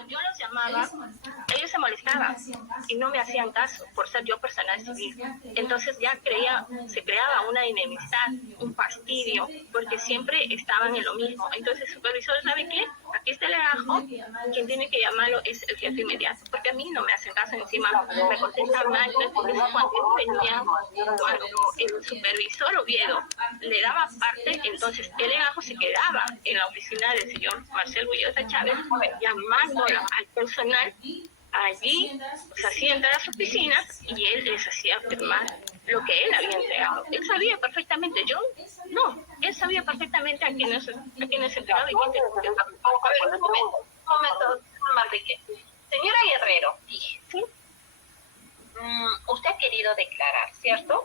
cuando yo los llamaba, ellos se molestaban y no me hacían caso por ser yo personal civil. Entonces ya se creaba una enemistad, un fastidio, porque siempre estaban en lo mismo. Entonces el supervisor, ¿sabe qué? Aquí está el legajo, quien tiene que llamarlo es el jefe inmediato, porque a mí no me hacen caso, encima me contestan mal. Entonces cuando venía, cuando el supervisor Oviedo le daba parte, entonces el legajo se quedaba en la oficina del señor Marcel Bullosa Chávez, llamando al personal allí, se hacía entrar a su oficina y él les hacía firmar lo que él había entregado. Él sabía perfectamente, yo no, él sabía perfectamente a quiénes entregaba y quién tenía. Un momento, Manrique. Señora Guerrero, fíjese, usted ha querido declarar, ¿cierto?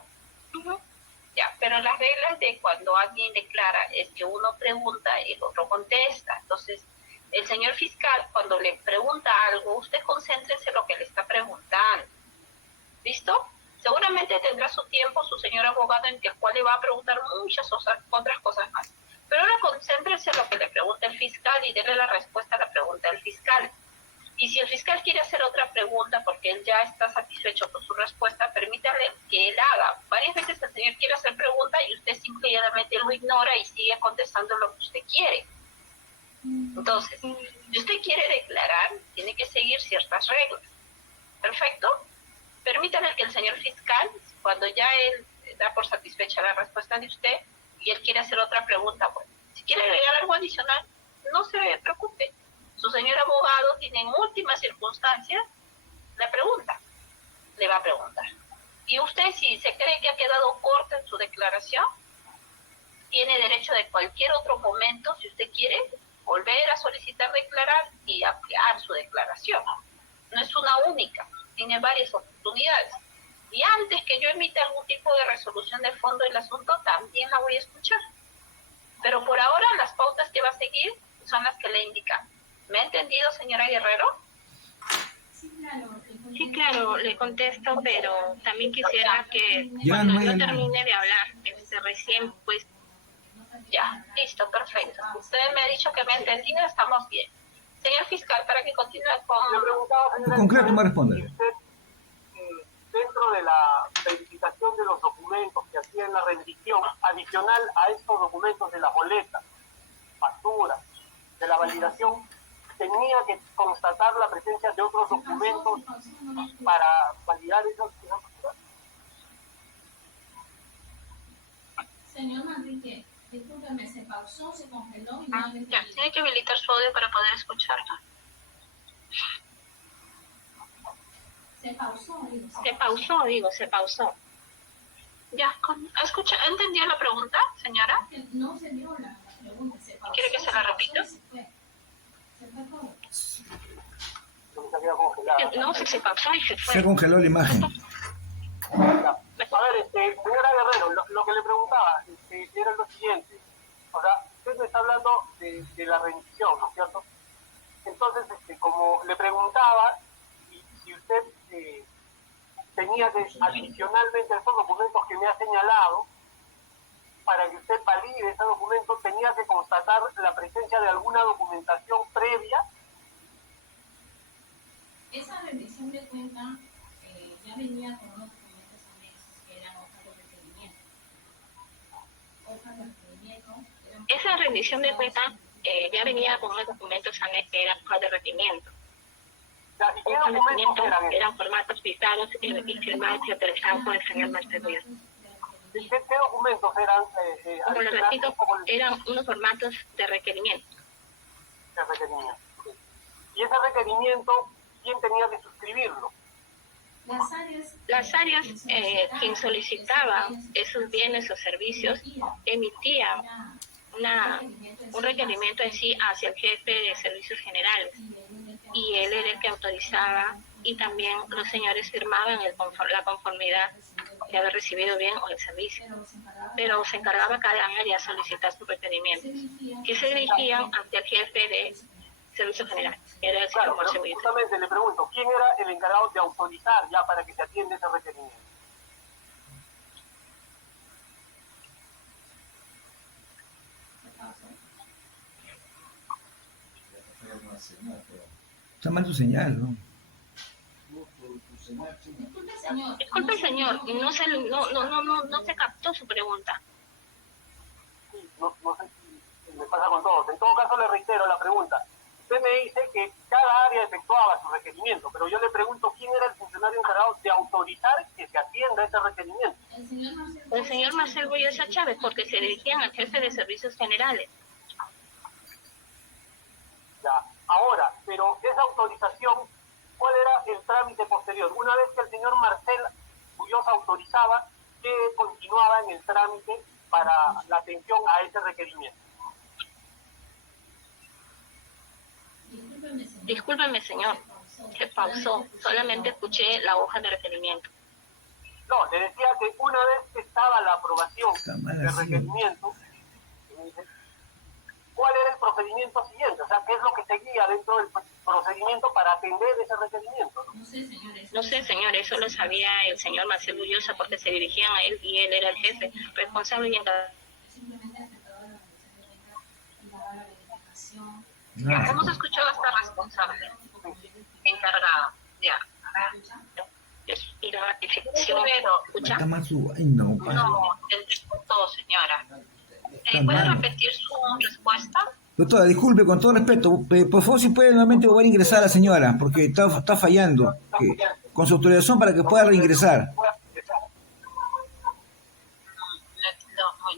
Ya, pero las reglas de cuando alguien declara es que uno pregunta y el otro contesta. Entonces, el señor fiscal, cuando le pregunta algo, usted concéntrese en lo que le está preguntando. ¿Listo? Seguramente tendrá su tiempo su señor abogado en el cual le va a preguntar muchas otras cosas más. Pero ahora concéntrese en lo que le pregunta el fiscal y déle la respuesta a la pregunta del fiscal. Y si el fiscal quiere hacer otra pregunta porque él ya está satisfecho con su respuesta, permítale que él haga. Varias veces el señor quiere hacer pregunta y usted simplemente lo ignora y sigue contestando lo que usted quiere. Entonces, si usted quiere declarar, tiene que seguir ciertas reglas. ¿Perfecto? Permítale que el señor fiscal, cuando ya él da por satisfecha la respuesta de usted y él quiere hacer otra pregunta, bueno, si quiere agregar algo adicional, no se preocupe. Su señor abogado tiene en últimas circunstancias la pregunta, le va a preguntar. Y usted, si se cree que ha quedado corto en su declaración, tiene derecho de cualquier otro momento, si usted quiere, volver a solicitar declarar y ampliar su declaración. No es una única, tiene varias oportunidades. Y antes que yo emita algún tipo de resolución de fondo del asunto, también la voy a escuchar. Pero por ahora las pautas que va a seguir son las que le indican. ¿Me ha entendido, señora Guerrero? Sí, claro, le contesto, pero también quisiera que cuando yo termine de hablar, recién, pues... Ya, listo, perfecto. Usted me ha dicho que me ha entendido, estamos bien. Señor fiscal, para que continúe con... En concreto me responde. Dentro de la verificación de los documentos que hacía en la rendición, adicional a estos documentos de las boletas, facturas, de la validación, tenía que constatar la presencia de otros documentos para validar esas facturas. Señor Manrique, discúlpeme, se pausó, se congeló y ya, tiene que habilitar su audio para poder escucharlo. Se pausó. Ya, ¿entendió la pregunta, señora? No se dio la pregunta, se pausó. ¿Quiere que se la repita? Se fue todo. No, se pausó y se fue. Se congeló la imagen. A ver, señora Guerrero, lo que le preguntaba era lo siguiente. O sea, usted me está hablando de la rendición, ¿no es cierto? Entonces, como le preguntaba, si usted tenía que, adicionalmente a esos documentos que me ha señalado, para que usted valide ese documento, tenía que constatar la presencia de alguna documentación previa. Esa rendición de cuenta ya venía con unos documentos anexos que eran hojas de requerimiento. Esa rendición de cuenta ya venía con unos documentos anexos que eran hojas de requerimiento. ¿Y qué documentos eran formatos pisados y firmados y autorizados por el señor Mercedes? ¿Qué documentos eran? Como les repito, eran unos formatos de requerimiento. De requerimiento. Y ese requerimiento, ¿quién tenía que suscribirlo? Las áreas, quien solicitaba esos bienes o servicios, emitía un requerimiento en sí hacia el jefe de servicios generales. Y él era el que autorizaba y también los señores firmaban la conformidad de haber recibido bien o el servicio. Pero se encargaba cada área a solicitar sus requerimientos, que se dirigían hacia el jefe de servicios generales. Era el señor Pero justamente le pregunto, ¿quién era el encargado de autorizar ya para que se atienda ese requerimiento? Está mal tu señal, ¿no? Disculpe, señor. Disculpe, señor, no se captó su pregunta. Sí, no sé si me pasa con todos. En todo caso, le reitero la pregunta. Usted me dice que cada área efectuaba su requerimiento, pero yo le pregunto quién era el funcionario encargado de autorizar que se atienda ese requerimiento. El señor Marcel Boyosa Chávez, porque se dirigían al jefe de servicios generales. Ya. Ahora, pero esa autorización, ¿cuál era el trámite posterior? Una vez que el señor Marcel Bullosa autorizaba, ¿qué continuaba en el trámite para la atención a ese requerimiento? Discúlpeme, señor, se pausó. Solamente escuché la hoja de requerimiento. No, le decía que una vez que estaba la aprobación Está mal del así. requerimiento, ¿cuál era el procedimiento siguiente? O sea, ¿qué es lo que seguía dentro del procedimiento para atender ese requerimiento? No sé, señor, eso lo sabía el señor Marcel Bullosa porque se dirigían a él y él era el jefe responsable y encargado. Nada. Hemos escuchado hasta responsable, encargado, ya. Y la ratificación, ¿escucha? Está mal su vaina, compadre. No, entendemos todo, señora. Está ¿Puede mal. repetir su respuesta? Doctora, disculpe, con todo respeto, por favor, si puede nuevamente volver a ingresar a la señora, porque está fallando. Con su autorización para que pueda reingresar.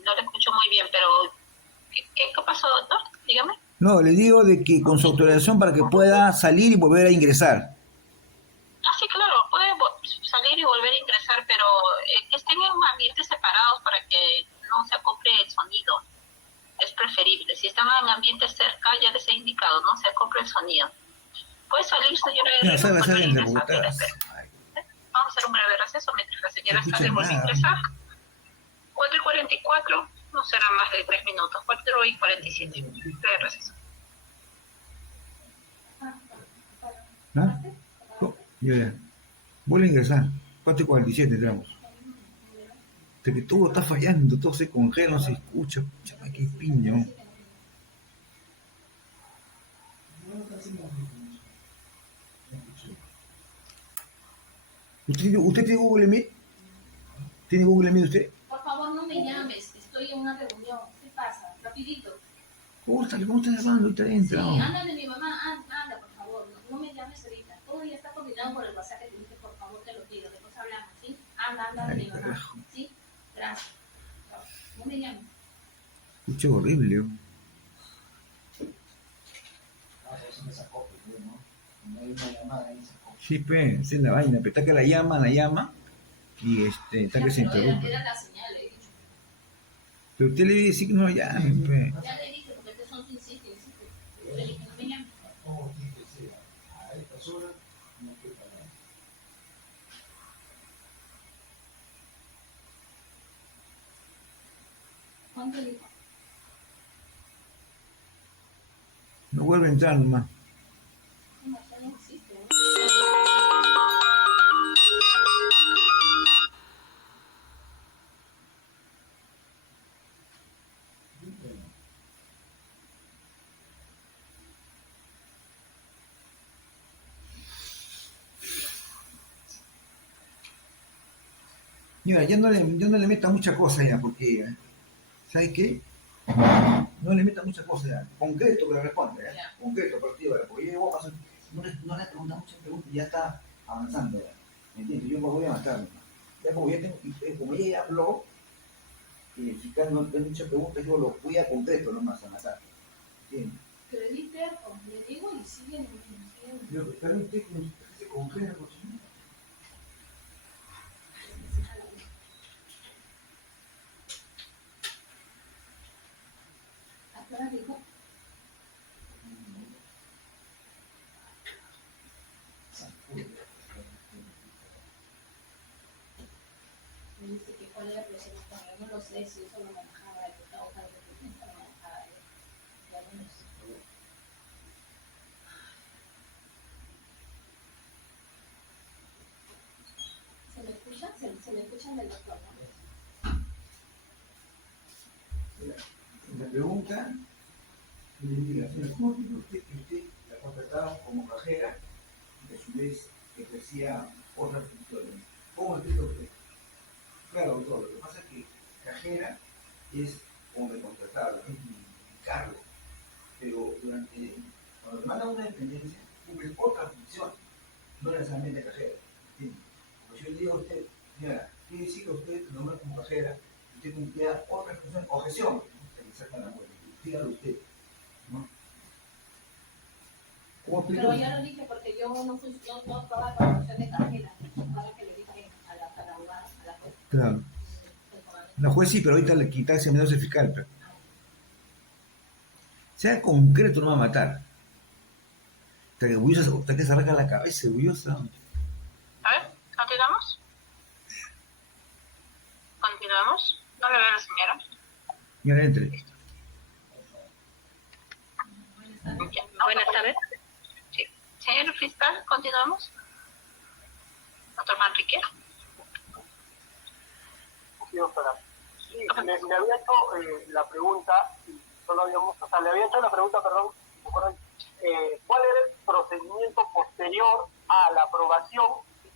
No le escucho muy bien, pero ¿qué pasó, doctor? Dígame. No, le digo de que con su autorización para que pueda salir y volver a ingresar. Ah, sí, claro, puede salir y volver a ingresar, pero que estén en ambientes separados para que no se acople el sonido. Es preferible. Si están en ambientes cerca, ya les he indicado, no se acople el sonido. Puede salir, señora. Ya, sale, Volver a entre ingresar, botas. vamos a hacer un breve receso mientras la señora No sale y vuelve a nada. ingresar. 4:44, no será más de 3 minutos. 4:47. Breve receso. ¿Ah? Oh, ya. Vuelve a ingresar. 4:47 entramos. De que todo está fallando, todo se congela, no se escucha. Chama, qué piño. ¿Usted tiene Google Meet? ¿Tiene Google Meet usted? Por favor, no me llames, estoy en una reunión. ¿Qué pasa? Rapidito. ¿Cómo está llamando ahorita adentro? Sí, ándale, mi mamá, anda, por favor. No me llames ahorita. Todo ya está coordinado por el WhatsApp que te dije, por favor, te lo pido. Después hablamos, ¿sí? Anda, Ay, mi mamá. carajo. ¿Sí? Gracias. No me llames. Escucho horrible. Sí, pe, esa es la vaina, pe, está que la llama, y está que se Pero interrumpe. era la señal, le he dicho. Pero usted le debe decir que no llame, pe. Ya le dije, porque estos son insiste. Yo le dije, no me llames. ¿Cuánto dijo? No vuelve a entrar nomás. No, ya no existe, ¿no? Mira, ya no le meta mucha cosa ya, porque, ¿sabe qué? No le meta mucha cosa ya. Concreto que le responde, ¿eh? Ya. Concreto, partido, porque yo voy a pasar, no le pregunta muchas preguntas, ya está avanzando ya. ¿Me entiendes? Yo me voy a matar. Ya como ya tengo, como ella ya habló, y el fiscal no tiene muchas preguntas, yo lo voy a concreto nomás a matar. ¿Entiendes? Pero el interno, le digo y sigue negociando. Yo, también usted se congela, por si no. ¿A qué hora dijo? Me dice que cuál era el procedimiento. Yo no lo sé si eso lo manejaba esta hoja de requerimiento, lo manejaba él. Ya no lo sé. ¿Se me escucha? Se me escuchan del doctor, ¿no? La pregunta, le digo, ¿cómo tiene usted que usted contrataron como cajera y a su vez ejercía otras funciones. ¿Cómo explica usted? Claro, doctor, lo que pasa es que cajera es como me contrataron, es mi cargo, pero cuando te mandan una dependencia, cumple otra función, no necesariamente cajera. ¿Entiende? Pues yo le digo a usted, señora, quiere decir que usted nombra como cajera, usted cumplía otra función, objeción, ¿no? Que le sacan la muerte. Dígalo usted, ¿no? ¿Cómo explica Pero usted? ya lo dije porque yo no estaba con función de cajera, para que le dije a la juez. Claro. La juez sí, pero ahorita le quita examinación fiscal. Pero. Sea concreto, no va a matar. Hasta que se arranca la cabeza, orgullosa. A ver, continuamos. Continuamos. No le veo a la señora. Señora, entre. Buenas tardes. Sí. Señor fiscal, continuamos. Doctor Manrique. Sí, doctora. Sí, le había hecho la pregunta, le había hecho la pregunta, perdón, ¿cuál era el procedimiento posterior a la aprobación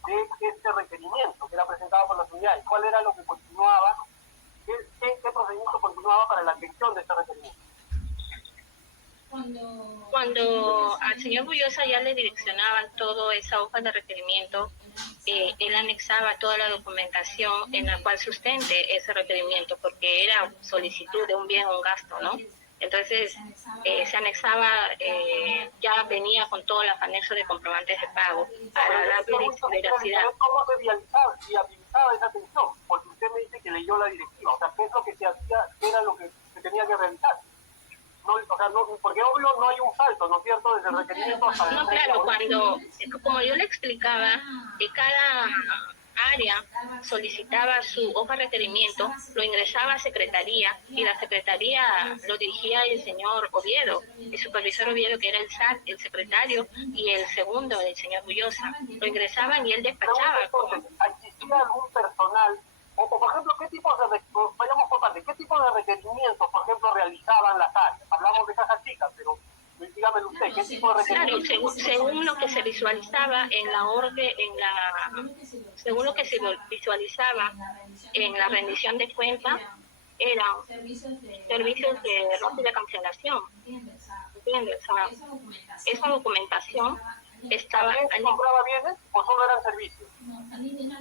de este requerimiento que era presentado por las unidades? ¿Cuál era lo que continuaba? ¿Qué procedimiento continuaba para la atención de este requerimiento? Cuando al señor Bullosa ya le direccionaban toda esa hoja de requerimiento, él anexaba toda la documentación en la cual sustente ese requerimiento, porque era solicitud de un bien o un gasto, ¿no? Entonces, se anexaba, ya venía con todos los anexos de comprobantes de pago para dar veracidad. ¿Cómo se viabilizaba esa atención? Porque usted me dice que leyó la directiva, o sea, ¿qué es lo que se hacía, qué era lo que se tenía que realizar? No, o sea, no, porque obvio no hay un salto, ¿no es cierto?, desde el requerimiento hasta el... No, claro, como yo le explicaba, cada área solicitaba su hoja de requerimiento, lo ingresaba a secretaría y la secretaría lo dirigía el señor Oviedo, el supervisor Oviedo, que era el SAT, el secretario, y el segundo, el señor Bullosa. Lo ingresaban y él despachaba. ¿Existía algún personal? O por ejemplo, vayamos por parte, ¿qué tipo de requerimientos, por ejemplo, realizaban las áreas? Hablamos de cajas chicas, pero dígame usted, ¿qué tipo de requerimientos? Claro, según lo que se visualizaba en la orden, según lo que se visualizaba en la rendición de cuentas, eran servicios de rápida cancelación. ¿Entiendes? O sea, esa documentación estaba... ¿También compraba bienes o solo eran servicios?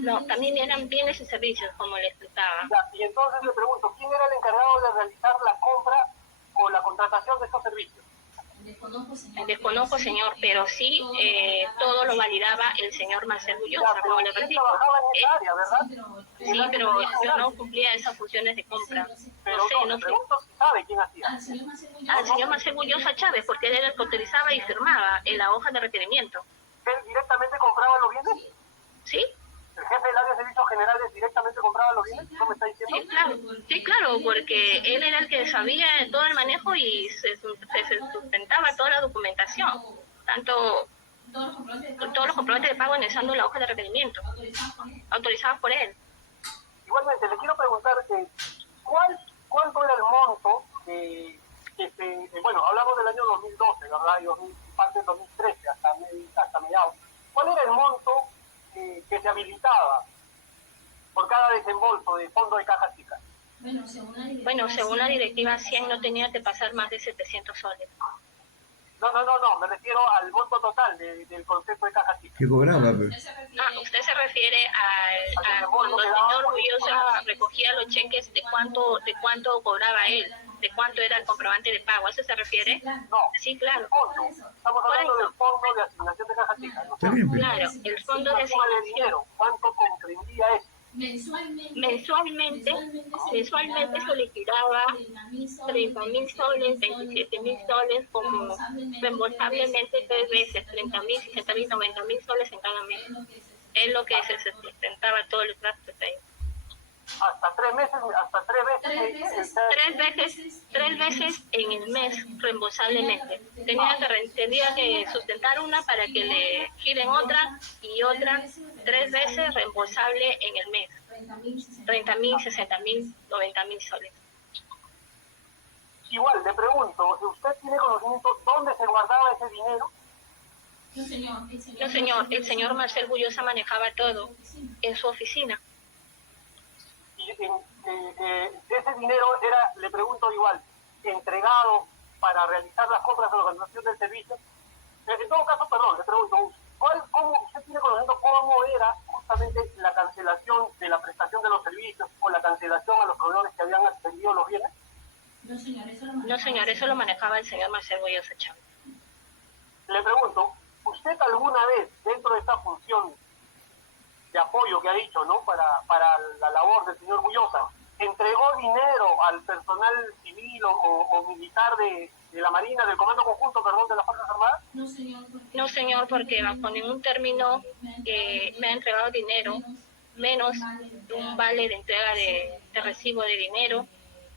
No, también eran bienes y servicios, como le explicaba. Ya, y entonces le pregunto, ¿quién era el encargado de realizar la compra o la contratación de estos servicios? Desconozco, señor, pero sí todo lo validaba el señor Marcel Bullosa, como le repito. Trabajaba en esa área, ¿verdad? Sí, pero yo no cumplía esas funciones de compra. No sé. Pregunto si sabe quién hacía. Al señor Marcel Bullosa Chávez, porque él era el que autorizaba y firmaba en la hoja de requerimiento. ¿Él directamente compraba los bienes? ¿Sí? ¿El jefe del área de servicios generales directamente compraba los bienes? ¿Cómo me está diciendo? Sí, claro, porque él era el que sabía todo el manejo y se sustentaba toda la documentación, tanto todos los comprobantes de pago anexando la hoja de requerimiento, autorizados por él. Igualmente, le quiero preguntar cuánto era el monto bueno, hablamos del año 2012, ¿verdad? Y parte del 2013 hasta mediados. ¿Cuál era el monto que se habilitaba por cada desembolso de fondo de caja chica? Bueno, según la directiva 100 no tenía que pasar más de 700 soles. No, me refiero al monto total del concepto de caja chica. ¿Qué cobraba? Usted se refiere a cuando el señor Bullosa recogía los cheques de cuánto cobraba él, de cuánto era el comprobante de pago. ¿A eso se refiere? No. Sí, claro. Estamos hablando del fondo de asignación de caja chica, ¿no? Claro, el fondo de asignación. ¿Cuánto comprendía eso? Mensualmente se liquidaba 30.000 soles, 27.000 soles, como reembolsablemente 3 veces, 30.000, 60.000, 90.000 soles en cada mes. Es lo que se sustentaba todos los gastos ahí. Hasta 3 veces. Tres veces en el mes, reembolsablemente. Tenía que sustentar una para que le giren otra y otra 3 veces reembolsable en el mes. 30.000, 60.000, 90.000 soles. Igual, le pregunto, ¿usted tiene conocimiento dónde se guardaba ese dinero? No, señor, el señor Marcel Bullosa manejaba todo en su oficina. Y ese dinero era, le pregunto igual, entregado para realizar las compras de la organización del servicio. En todo caso, perdón, le pregunto, ¿cómo usted tiene conocimiento cómo era justamente la cancelación de la prestación de los servicios o la cancelación a los proveedores que habían vendido los bienes? No, señor, eso lo manejaba el señor Marcel Bullosa Chávez. Le pregunto, ¿usted alguna vez, dentro de esta función de apoyo que ha dicho, ¿no?, para la labor del señor Bullosa, entregó dinero al personal civil o militar de la Marina, del Comando Conjunto, perdón, de las Fuerzas Armadas? No, señor, porque bajo ningún término me ha entregado dinero, menos un vale de entrega de recibo de dinero,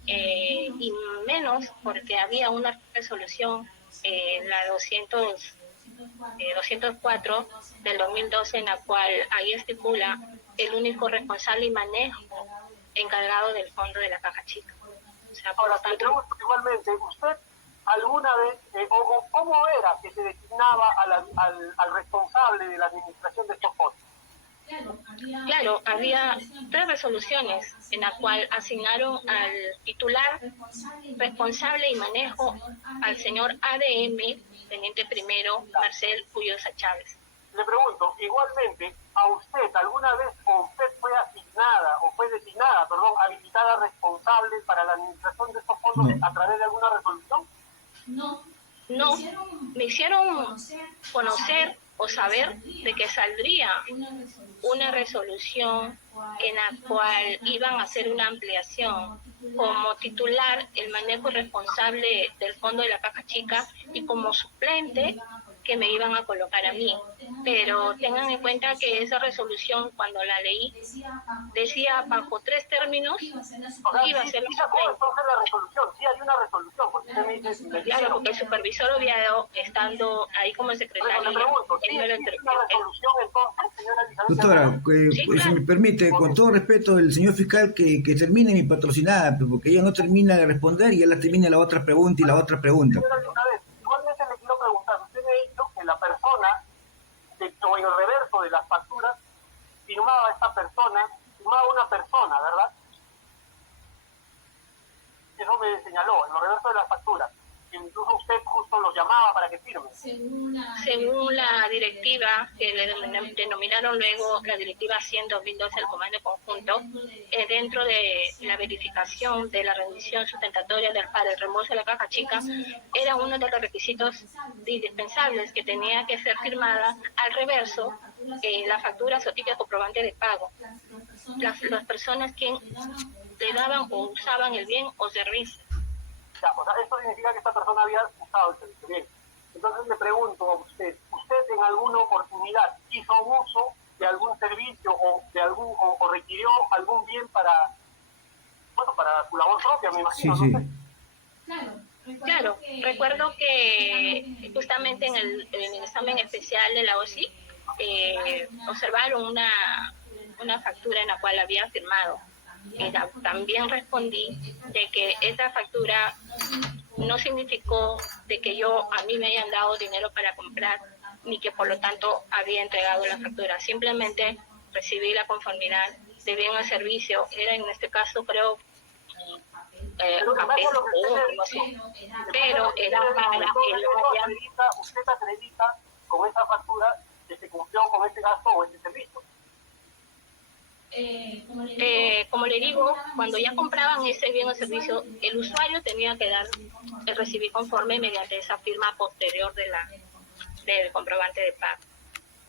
y menos porque había una resolución, la 204 del 2012, en la cual ahí estipula el único responsable y manejo encargado del fondo de la caja chica. O sea, por Ahora, lo tanto, igualmente, ¿usted alguna vez, o cómo era que se designaba al responsable de la administración de estos fondos? claro, había 3 resoluciones en la cual asignaron al titular, responsable y manejo al señor ADM, teniente primero, Marcel Bullosa Chávez. Le pregunto, igualmente, ¿a usted alguna vez fue designada, habilitada responsable para la administración de estos fondos a través de alguna resolución? No, me hicieron conocer o saber de que saldría una resolución en la cual iban a hacer una ampliación como titular el manejo responsable del fondo de la caja chica y como suplente que me iban a colocar a mí. Pero tengan en cuenta que esa resolución, cuando la leí, decía bajo 3 términos iba a ser la suplente. Entonces la resolución, sí hay una resolución, porque usted me dice... Claro, porque el supervisor Oviedo, estando ahí como secretario, le pregunto, él me lo ¿sí una resolución entonces, señora Elizabeth? Doctora, Sí, pues, claro. si me permite, con todo respeto, el señor fiscal que termine mi patrocinada, porque ella no termina de responder y ya la termina la otra pregunta y la otra pregunta. Señora Elizabeth, igualmente le quiero preguntar, usted me ha dicho que la persona, o en el reverso de las facturas, firmaba una persona, ¿verdad? Eso me señaló, en el reverso de las facturas. Incluso usted justo los llamaba para que firmen. Según la directiva, que le denominaron luego la directiva 100-2012 del Comando Conjunto, dentro de la verificación de la rendición sustentatoria para el reembolso de la caja chica, era uno de los requisitos indispensables que tenía que ser firmada al reverso la factura o ticket comprobante de pago. Las personas que le daban o usaban el bien o servicio. O sea, esto significa que esta persona había usado el servicio. Bien. Entonces le pregunto a usted en alguna oportunidad hizo uso de algún servicio o requirió algún bien para su labor propia, me imagino, Sí, no sí. sé? Claro, recuerdo que justamente en el examen especial de la OSI observaron una factura en la cual había firmado. También respondí de que esa factura no significó de que a mí me hayan dado dinero para comprar, ni que por lo tanto había entregado la factura. Simplemente recibí la conformidad de bien al servicio. Era en este caso, creo, no sé, pero era para el área. ¿Usted acredita con esa factura que se cumplió con ese gasto o ese servicio? Como le digo, cuando ya compraban ese bien o servicio, el usuario tenía que dar el recibir conforme mediante esa firma posterior del comprobante de pago.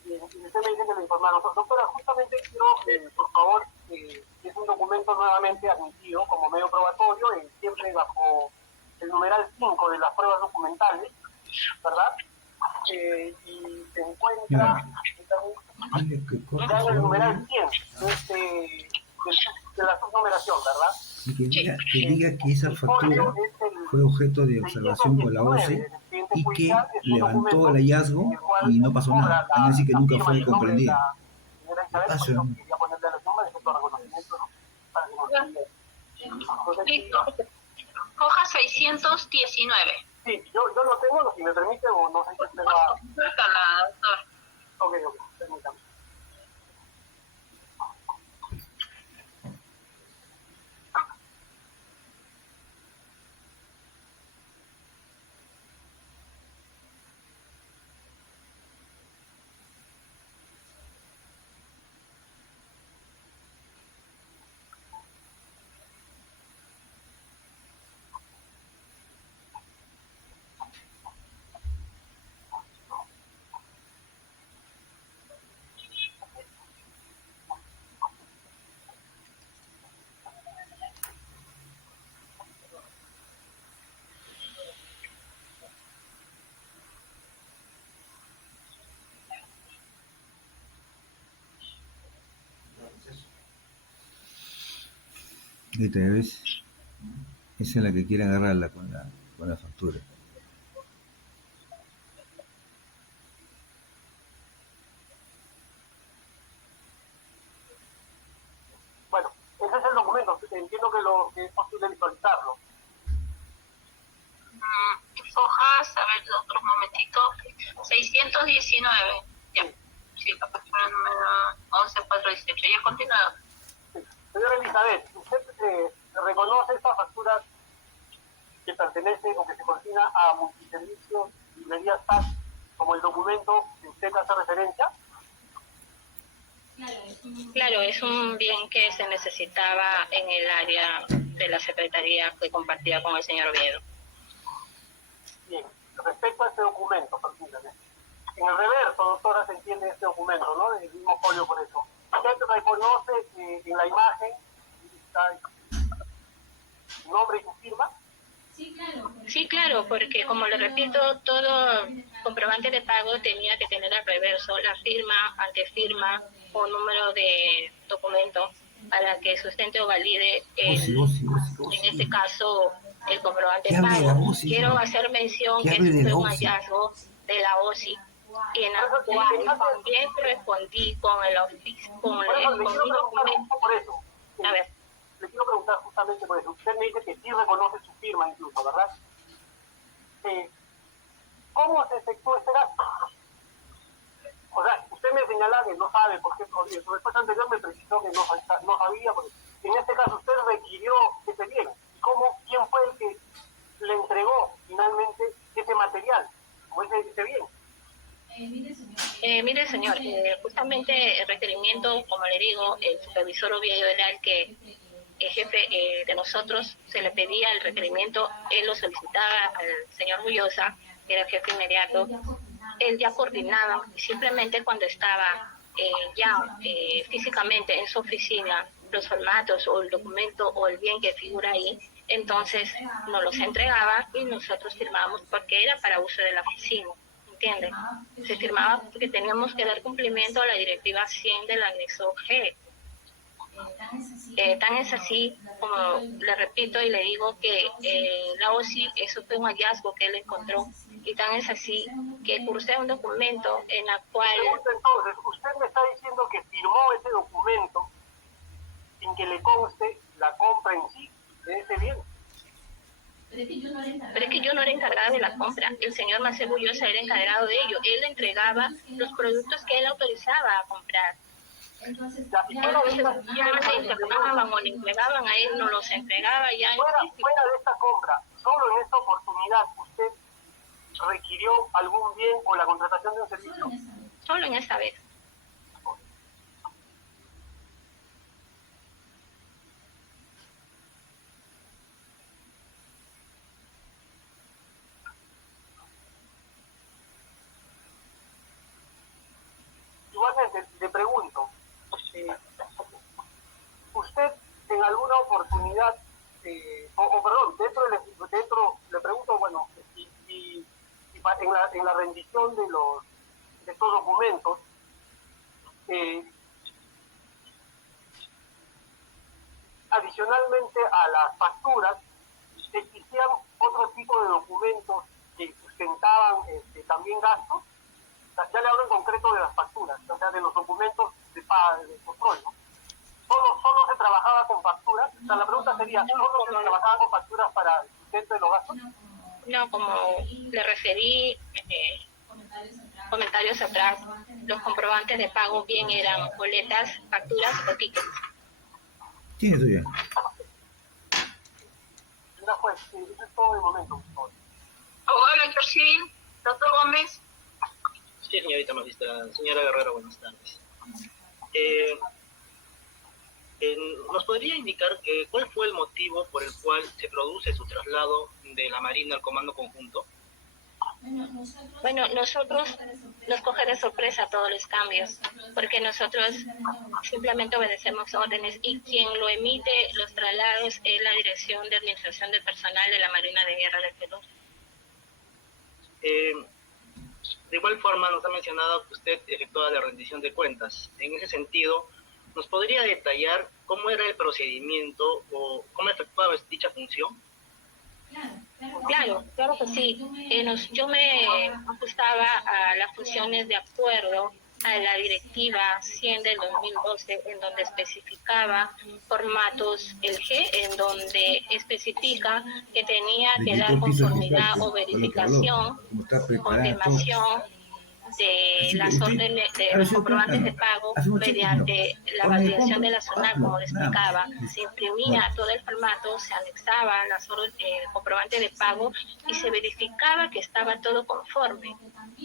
Y usted me dice que lo informaron. Doctora, justamente quiero, por favor, es un documento nuevamente admitido como medio probatorio, siempre bajo el numeral 5 de las pruebas documentales, ¿verdad? Y se encuentra en el numeral 100 de la subnumeración, ¿verdad? Y que diga que esa factura fue objeto de observación por la OCE y que levantó el hallazgo y no pasó nada. Van a decir que nunca fue comprendida. Hoja 619. Sí, yo lo tengo, si me permite, o no sé si usted va... Escalada, doctor. Ok, permítame. Y te ves, esa es la que quiere agarrarla con la factura. Bueno, ese es el documento, entiendo que es posible visualizarlo. Hojas, a ver, otro momentito. 619. Ya. Sí, la factura número 11418. Ya continúa. Señora Elizabeth, ¿usted reconoce esta factura que pertenece o que se coordina a Multiservicios Librerías SAS como el documento que usted hace referencia? Claro, es un bien que se necesitaba en el área de la Secretaría que compartía con el señor Oviedo. Bien, respecto a este documento, permítame. En el reverso, doctora, se entiende este documento, ¿no? El mismo folio por eso. ¿Usted reconoce en la imagen está nombre y su firma? Sí, claro, porque como le repito, todo comprobante de pago tenía que tener al reverso la firma, antefirma o número de documento para que sustente o valide en este caso el comprobante de pago. Quiero hacer mención que eso fue un hallazgo de la OSI en la cual también respondí con el oficio, con un documento. Por eso. A ver. Le quiero preguntar justamente por eso. Usted me dice que sí reconoce su firma incluso, ¿verdad? ¿Cómo se efectuó este gasto? O sea, usted me señala que no sabe, porque su respuesta anterior me precisó que no sabía, porque en este caso usted requirió ese bien. ¿Quién fue el que le entregó finalmente ese material o ese bien? Mire, señor, justamente el requerimiento, como le digo, el supervisor Oviedo era el jefe de nosotros, se le pedía el requerimiento, él lo solicitaba al señor Bullosa, que era el jefe inmediato, él ya coordinaba, simplemente cuando estaba físicamente en su oficina, los formatos o el documento o el bien que figura ahí, entonces nos los entregaba y nosotros firmábamos porque era para uso de la oficina. ¿Entiende? Se firmaba porque teníamos que dar cumplimiento a la directiva 100 del anexo G. Tan es así, como le repito y le digo, que la OSI, eso fue un hallazgo que él encontró, y tan es así que cursé un documento en la cual... Entonces, usted me está diciendo que firmó ese documento sin que le conste la compra en sí de ese bien. Pero es que yo no era encargada de la compra, el señor Marcelo Bullosa era encargado de ello, él entregaba los productos que él autorizaba a comprar. Entonces ya me informaban o le entregaban a él, no los entregaba ya. Fuera de esta compra, solo en esta oportunidad usted requirió algún bien o la contratación de un servicio. Solo en esta vez. Igualmente, le pregunto, ¿usted en alguna oportunidad, dentro, le pregunto, bueno, en la rendición de estos documentos, adicionalmente a las facturas, existían otro tipo de documentos que sustentaban también gastos? Ya le hablo en concreto de las facturas, o sea, de los documentos de control, ¿no? Solo se trabajaba con facturas. O sea, la pregunta sería, ¿solo se trabajaba con facturas para el sustento de los gastos? No, como le referí comentarios atrás, los comprobantes de pago bien eran boletas, facturas o tickets. ¿Quién es tuya? Señora juez, eso es todo de momento, por favor. Abogado lector civil, doctor Gómez. Sí, señorita magistrada. Señora Guerrero, buenas tardes. ¿Nos podría indicar cuál fue el motivo por el cual se produce su traslado de la Marina al Comando Conjunto? Bueno, nosotros nos coge de sorpresa todos los cambios, porque nosotros simplemente obedecemos órdenes y quien lo emite los traslados es la Dirección de Administración del Personal de la Marina de Guerra del Perú. De igual forma, nos ha mencionado que usted efectuaba la rendición de cuentas. En ese sentido, ¿nos podría detallar cómo era el procedimiento o cómo efectuaba dicha función? Claro que sí. Yo me ajustaba a las funciones de acuerdo a la directiva 100 del 2012, en donde especificaba formatos, el G, en donde especifica que tenía que dar conformidad o verificación, confirmación de las órdenes de los comprobantes de pago mediante la validación de la zona, como le explicaba. Se imprimía todo el formato, se anexaba las comprobantes de pago y se verificaba que estaba todo conforme,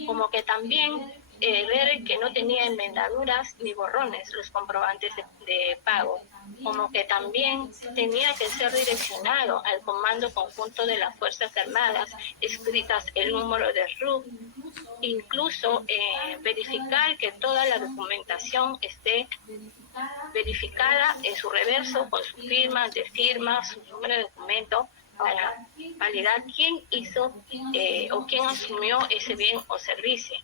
como que también ver que no tenía enmendaduras ni borrones los comprobantes de pago, como que también tenía que ser direccionado al Comando Conjunto de las Fuerzas Armadas, escritas el número de RUC, incluso verificar que toda la documentación esté verificada en su reverso con su firma, de firma, su número de documento, para validar quién hizo o quién asumió ese bien o servicio.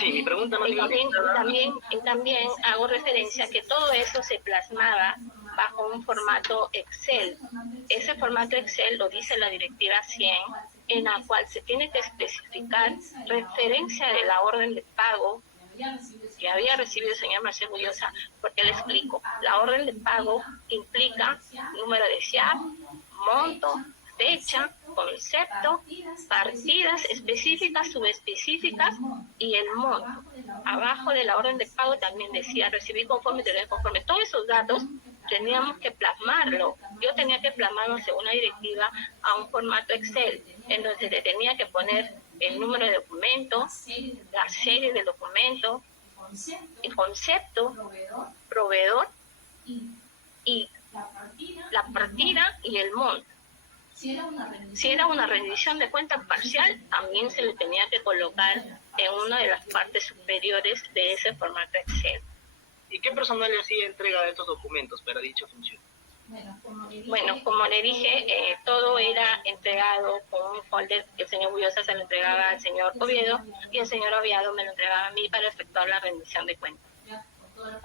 Sí, mi pregunta más también hago referencia a que todo eso se plasmaba bajo un formato Excel. Ese formato Excel lo dice la Directiva 100, en la cual se tiene que especificar referencia de la orden de pago que había recibido el señor Marcel Bullosa, porque le explico, la orden de pago implica número de SIAP, monto, fecha, concepto, partidas específicas, subespecíficas y el monto. Abajo de la orden de pago también decía recibir conforme, tener conforme. Todos esos datos teníamos que plasmarlo. Yo tenía que plasmarlo según la directiva a un formato Excel, en donde le tenía que poner el número de documento, la serie del documento, el concepto, proveedor y la partida y el monto. Si era una rendición de cuenta parcial, también se le tenía que colocar en una de las partes superiores de ese formato Excel. ¿Y qué personal le hacía entrega de estos documentos para dicha función? Bueno, como le dije, todo era entregado con un folder que el señor Bullosa se lo entregaba al señor Oviedo y el señor Oviedo me lo entregaba a mí para efectuar la rendición de cuentas.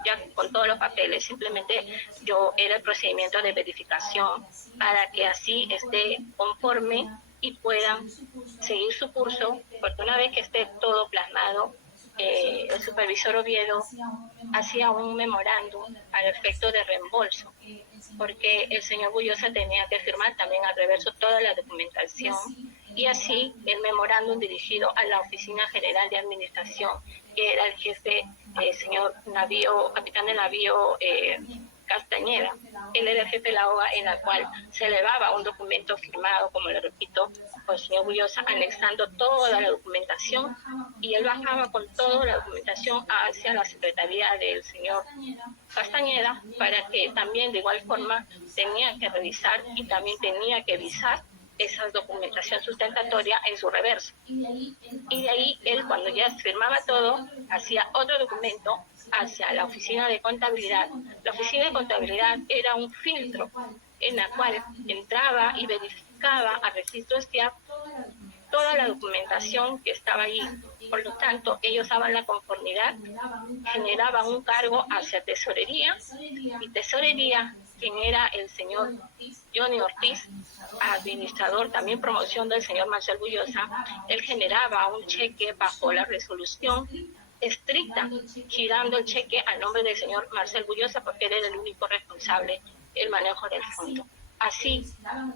Ya con todos los papeles, simplemente yo era el procedimiento de verificación para que así esté conforme y puedan seguir su curso, porque una vez que esté todo plasmado, el supervisor Oviedo hacía un memorándum al efecto de reembolso, porque el señor Bullosa tenía que firmar también al reverso toda la documentación y así el memorándum dirigido a la Oficina General de Administración, que era el jefe, señor navío, capitán de navío Castañeda. Él era el jefe de la OGA, en la cual se elevaba un documento firmado, como le repito, por el señor Bullosa, anexando toda la documentación, y él bajaba con toda la documentación hacia la Secretaría del señor Castañeda, para que también de igual forma tenía que revisar y también tenía que visar esa documentación sustentatoria en su reverso. Y de ahí él, cuando ya firmaba todo, hacía otro documento hacia la oficina de contabilidad. La oficina de contabilidad era un filtro en la cual entraba y verificaba a registros SIAP toda la documentación que estaba ahí. Por lo tanto, ellos daban la conformidad, generaban un cargo hacia tesorería, y tesorería, quien era el señor Johnny Ortiz, administrador, también promoción del señor Marcel Bullosa, él generaba un cheque bajo la resolución estricta, girando el cheque a nombre del señor Marcel Bullosa, porque él era el único responsable del manejo del fondo. Así,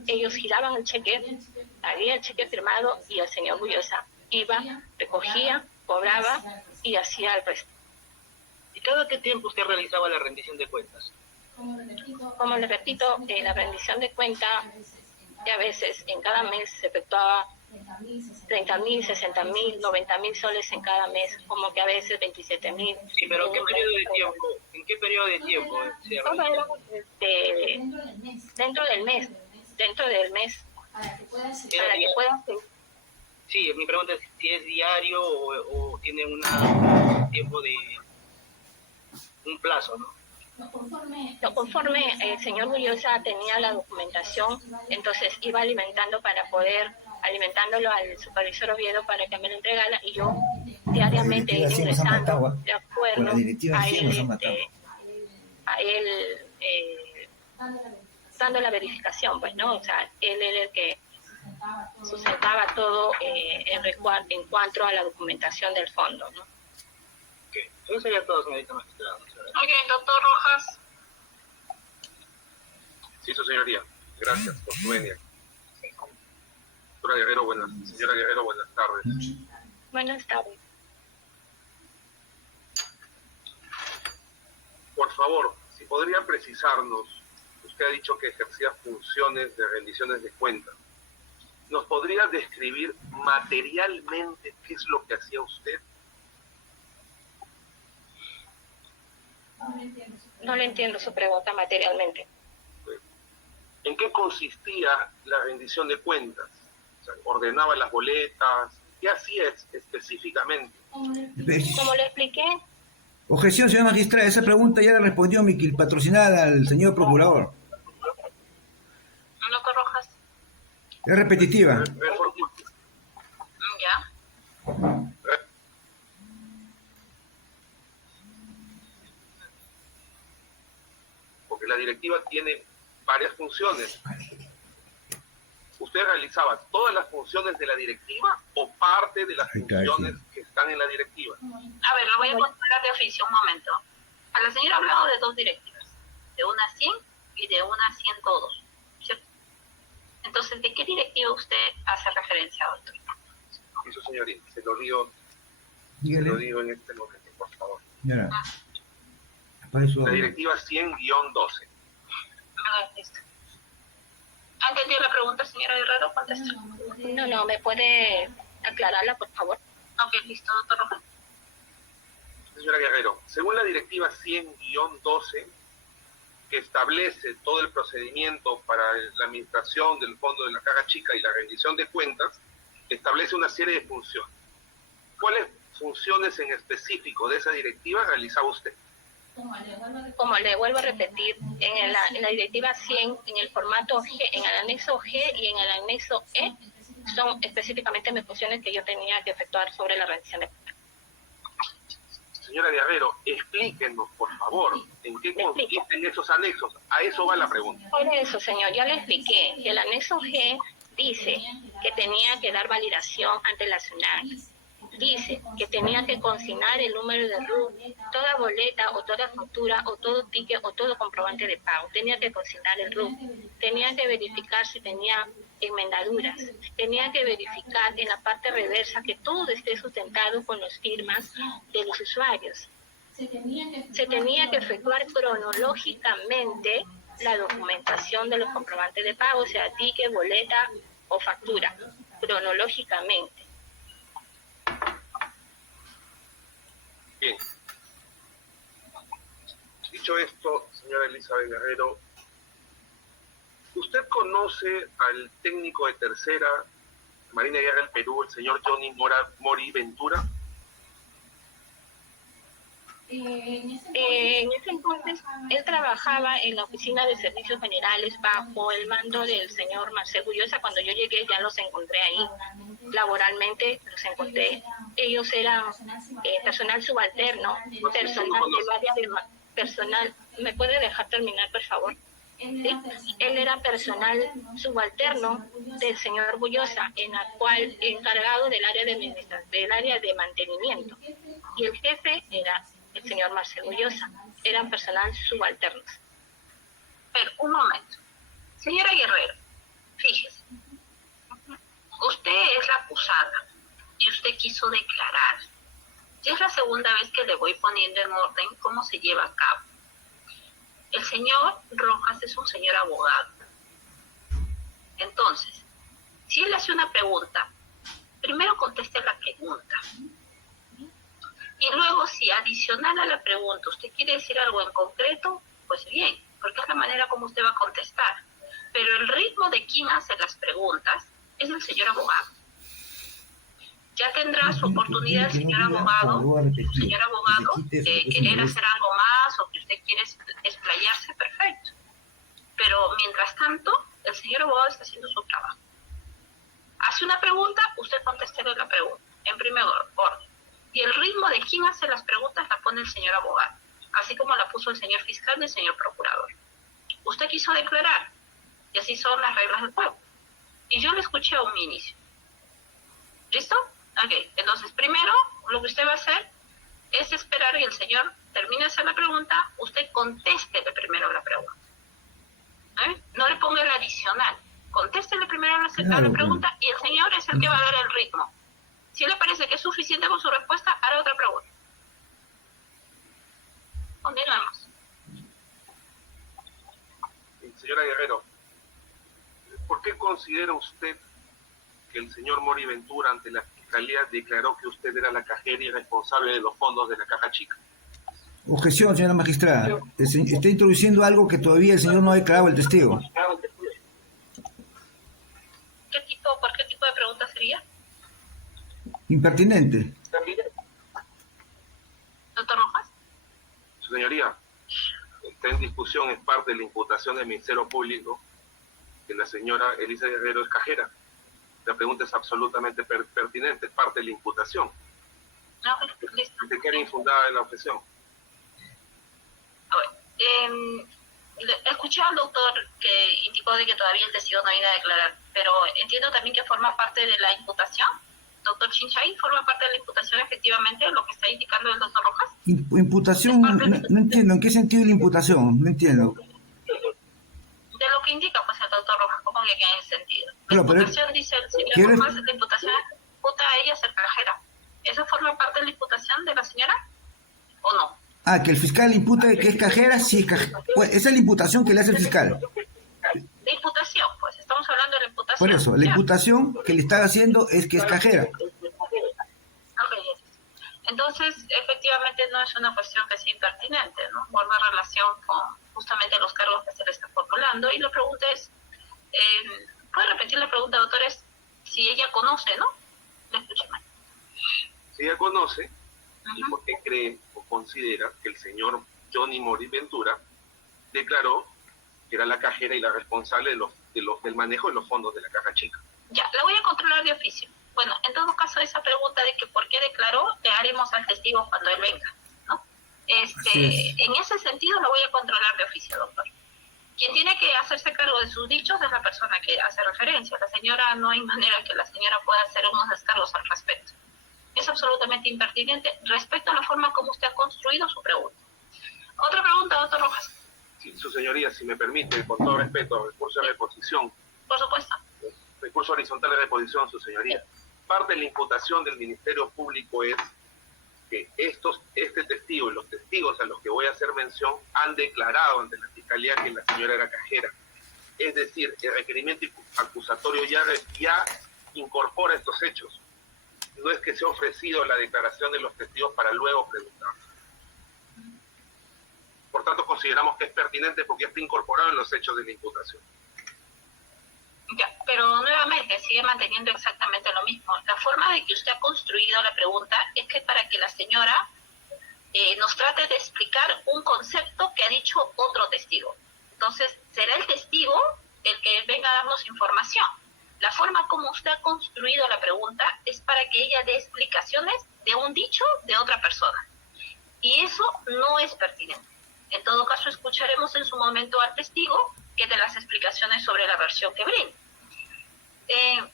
ellos giraban el cheque, había el cheque firmado y el señor Bullosa iba, recogía, cobraba y hacía el resto. ¿Y cada qué tiempo usted realizaba la rendición de cuentas? Como le repito, la rendición de cuenta, que a veces en cada mes se efectuaba 30.000, 60.000, 90.000 soles en cada mes, como que a veces 27.000. Sí, pero ¿en qué periodo de tiempo? ¿En qué periodo de tiempo se Todo realizaba? era dentro del mes, para que puedan. Sí, mi pregunta es si es diario o tiene un tiempo de un plazo, ¿no? Conforme el señor Bullosa tenía la documentación, entonces iba alimentándolo al supervisor Oviedo para que me lo entregara, y yo diariamente iba ingresando de acuerdo a él dando la verificación, pues, ¿no? O sea, él era el que sustentaba todo en cuanto a la documentación del fondo, ¿no? Okay. Eso sería todo, señorita magistrada. Ok, doctor Rojas. Sí, su señoría. Gracias por su venia. Señora Guerrero, buenas tardes. Buenas tardes. Por favor, si podría precisarnos, usted ha dicho que ejercía funciones de rendiciones de cuentas. ¿Nos podría describir materialmente qué es lo que hacía usted? No le entiendo su pregunta materialmente. ¿En qué consistía la rendición de cuentas? O sea, ¿ordenaba las boletas? ¿Qué hacía específicamente? Como le expliqué, Objeción, señora magistrada, esa pregunta ya la respondió mi patrocinada al señor procurador. Doctor Rojas. Es repetitiva. Ya. Porque la directiva tiene varias funciones. ¿Usted realizaba todas las funciones de la directiva o parte de las funciones que están en la directiva? A ver, lo voy a controlar de oficio un momento. A la señora ha hablado de dos directivas, de una 100 y de una 102, ¿cierto? Entonces, ¿de qué directiva usted hace referencia, doctor? Sí, su señoría, se lo digo en este momento, por favor. Señora, la directiva 100-12. Listo. ¿Ha entendido la pregunta, señora Guerrero? Contesta. no, ¿me puede aclararla, por favor? Ok, listo, doctor Rojas. Señora Guerrero, según la directiva 100-12, que establece todo el procedimiento para la administración del fondo de la caja chica y la rendición de cuentas, establece una serie de funciones. ¿Cuáles funciones en específico de esa directiva realizaba usted? Como le vuelvo a repetir, en la directiva 100, en el formato G, en el anexo G y en el anexo E, son específicamente mis funciones que yo tenía que efectuar sobre la rendición de cuentas. Señora Guerrero, explíquenos, por favor, en qué consisten esos anexos. A eso va la pregunta. Por eso, señor, ya le expliqué que el anexo G dice que tenía que dar validación ante la SUNAT. Dice que tenía que consignar el número de RUT, toda boleta o toda factura o todo ticket o todo comprobante de pago. Tenía que consignar el RUT, tenía que verificar si tenía enmendaduras, tenía que verificar en la parte reversa que todo esté sustentado con las firmas de los usuarios. Se tenía que efectuar cronológicamente la documentación de los comprobantes de pago, sea ticket, boleta o factura, cronológicamente. Bien. Dicho esto, señora Elizabeth Guerrero, ¿usted conoce al técnico de tercera Marina de Guerra del Perú, el señor Johnny Mori Ventura? En ese entonces, él trabajaba en la Oficina de Servicios Generales bajo el mando del señor Marcelo Bullosa. Cuando yo llegué ya los encontré ahí, laboralmente los encontré. Ellos eran personal subalterno, personal. ¿Me puede dejar terminar, por favor? ¿Sí? Él era personal subalterno del señor Bullosa, en la cual encargado del área de mantenimiento, y el jefe era el señor Marcelo Bullosa. Eran personal subalternos. Pero un momento. Señora Guerrero, fíjese, usted es la acusada y usted quiso declarar. Ya es la segunda vez que le voy poniendo en orden cómo se lleva a cabo. El señor Rojas es un señor abogado. Entonces, si él hace una pregunta, primero conteste la pregunta. Y luego, si adicional a la pregunta usted quiere decir algo en concreto, pues bien, porque es la manera como usted va a contestar. Pero el ritmo de quien hace las preguntas es el señor abogado. Ya tendrá su oportunidad el señor abogado, de querer hacer algo más o que usted quiere explayarse, perfecto. Pero mientras tanto, el señor abogado está haciendo su trabajo. Hace una pregunta, usted contéstele la pregunta, en primer orden. Y el ritmo de quién hace las preguntas la pone el señor abogado, así como la puso el señor fiscal y el señor procurador. Usted quiso declarar, y así son las reglas del juego. Y yo le escuché a un inicio. ¿Listo? Ok, entonces primero lo que usted va a hacer es esperar que el señor termine de hacer la pregunta, usted contéstele primero la pregunta. No le ponga el adicional, contéstele primero a la pregunta y el señor es el que va a dar el ritmo. Si le parece que es suficiente con su respuesta, hará otra pregunta. Continuemos. Señora Guerrero, ¿por qué considera usted que el señor Mori Ventura ante la Fiscalía declaró que usted era la cajera y responsable de los fondos de la Caja Chica? Objeción, señora magistrada. Está introduciendo algo que todavía el señor no ha declarado el testigo. ¿Por qué tipo de pregunta sería? Impertinente. Doctor Rojas. Su señoría, está en discusión, es parte de la imputación del Ministerio Público que la señora Elisa Guerrero es cajera. La pregunta es absolutamente pertinente, es parte de la imputación. No, listo. ¿De qué era infundada la objeción? A ver, escuché al doctor que indicó de que todavía el testigo no viene a declarar, pero entiendo también que forma parte de la imputación. Doctor Chinchay, ¿forma parte de la imputación efectivamente lo que está indicando el doctor Rojas? Imputación, no entiendo, ¿en qué sentido la imputación? No entiendo. De lo que indica pues el doctor Rojas, ¿cómo que en ese sentido? La Claro, pero imputación, dice el señor Rojas, la imputación imputa a ella ser cajera. ¿Eso forma parte de la imputación de la señora o no? Ah, que el fiscal imputa que es cajera, sí es cajera. Pues esa es la imputación que le hace el fiscal. La imputación, pues, estamos hablando de la imputación. Por eso, la imputación que le está haciendo es que es cajera. Ok. Entonces, efectivamente no es una cuestión que sea impertinente, ¿no? Guarda relación con justamente los cargos que se le está formulando. Y la pregunta es, ¿puede repetir la pregunta, doctores? Si ella conoce, ¿no? Le escuché mal. Si ella conoce, ¿y por qué cree o considera que el señor Johnny Mori Ventura declaró que era la cajera y la responsable del manejo de los fondos de la Caja Chica? Ya, la voy a controlar de oficio. Bueno, en todo caso, esa pregunta de que por qué declaró, le haremos al testigo cuando él venga, ¿no? En ese sentido, la voy a controlar de oficio, doctor. Quien tiene que hacerse cargo de sus dichos es la persona que hace referencia. La señora, no hay manera que la señora pueda hacer unos descargos al respecto. Es absolutamente impertinente respecto a la forma como usted ha construido su pregunta. Otra pregunta, doctor Rojas. Sí, su señoría, si me permite, con todo respeto, recurso de reposición. Por supuesto. Recurso horizontal de reposición, su señoría. Parte de la imputación del Ministerio Público es que este testigo y los testigos a los que voy a hacer mención han declarado ante la Fiscalía que la señora era cajera. Es decir, el requerimiento acusatorio ya incorpora estos hechos. No es que se ha ofrecido la declaración de los testigos para luego preguntar. Por tanto, consideramos que es pertinente porque ya está incorporado en los hechos de la imputación. Ya, pero nuevamente sigue manteniendo exactamente lo mismo. La forma de que usted ha construido la pregunta es que para que la señora nos trate de explicar un concepto que ha dicho otro testigo. Entonces, será el testigo el que venga a darnos información. La forma como usted ha construido la pregunta es para que ella dé explicaciones de un dicho de otra persona. Y eso no es pertinente. En todo caso, escucharemos en su momento al testigo que dé las explicaciones sobre la versión que brinda.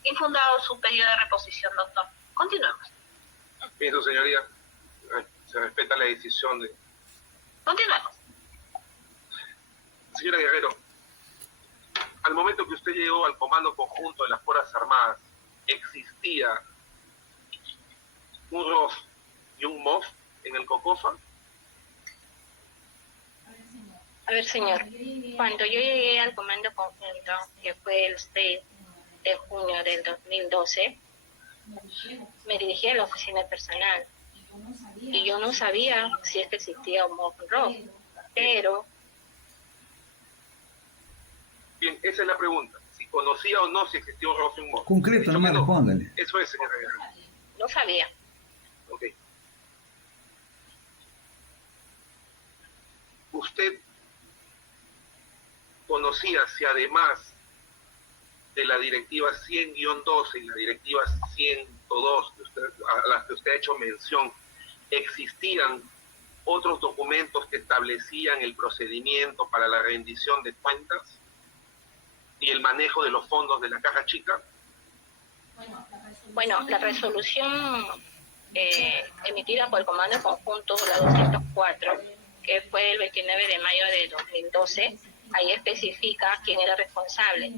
Infundado su pedido de reposición, doctor. Continuemos. Bien, su señoría, se respeta la decisión de... Continuemos. Señora Guerrero, al momento que usted llegó al Comando Conjunto de las Fuerzas Armadas, ¿existía un ROF y un MOF en el COCOFA? A ver, señor, cuando yo llegué al Comando Conjunto, que fue el 6 de junio del 2012, me dirigí a la oficina de personal y yo no sabía si es que existía un MOF ROF, pero... Bien, esa es la pregunta. Si conocía o no si existía un ROF y un MOF. Concreto, no me respóndale. Eso es, señora Guerrero. no sabía. Ok. ¿Usted conocía si además de la directiva 100-12 y la directiva 102 a las que usted ha hecho mención, existían otros documentos que establecían el procedimiento para la rendición de cuentas y el manejo de los fondos de la caja chica? Bueno, la resolución emitida por el Comando Conjunto, la 204, que fue el 29 de mayo de 2012, ahí especifica quién era responsable,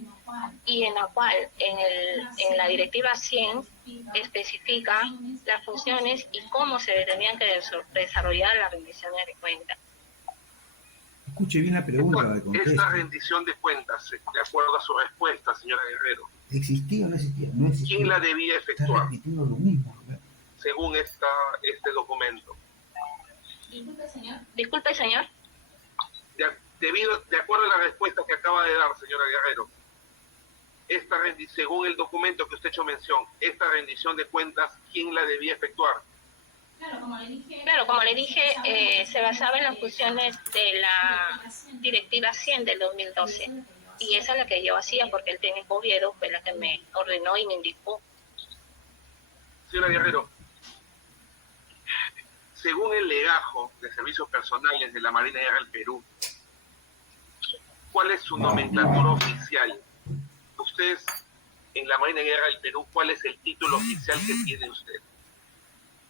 y en la cual en la directiva 100 especifica las funciones y cómo se tenían que desarrollar las rendiciones de cuentas. Escuche bien la pregunta de contexto. Esta rendición de cuentas, de acuerdo a su respuesta, señora Guerrero, ¿Existía o no existía? No existía. ¿quién la debía Está efectuar repitiendo lo mismo, Roberto. según este documento? Disculpe, señor. De acuerdo a la respuesta que acaba de dar, señora Guerrero, según el documento que usted ha hecho mención, esta rendición de cuentas, ¿quién la debía efectuar? Claro, como le dije, se basaba en las funciones de la directiva 100 del 2012. Y esa es la que yo hacía porque el técnico Oviedo fue la que me ordenó y me indicó. Señora Guerrero, según el legajo de servicios personales de la Marina de Guerra del Perú, ¿cuál es su nomenclatura oficial? Usted, en la Marina de Guerra del Perú, ¿cuál es el título oficial que tiene usted?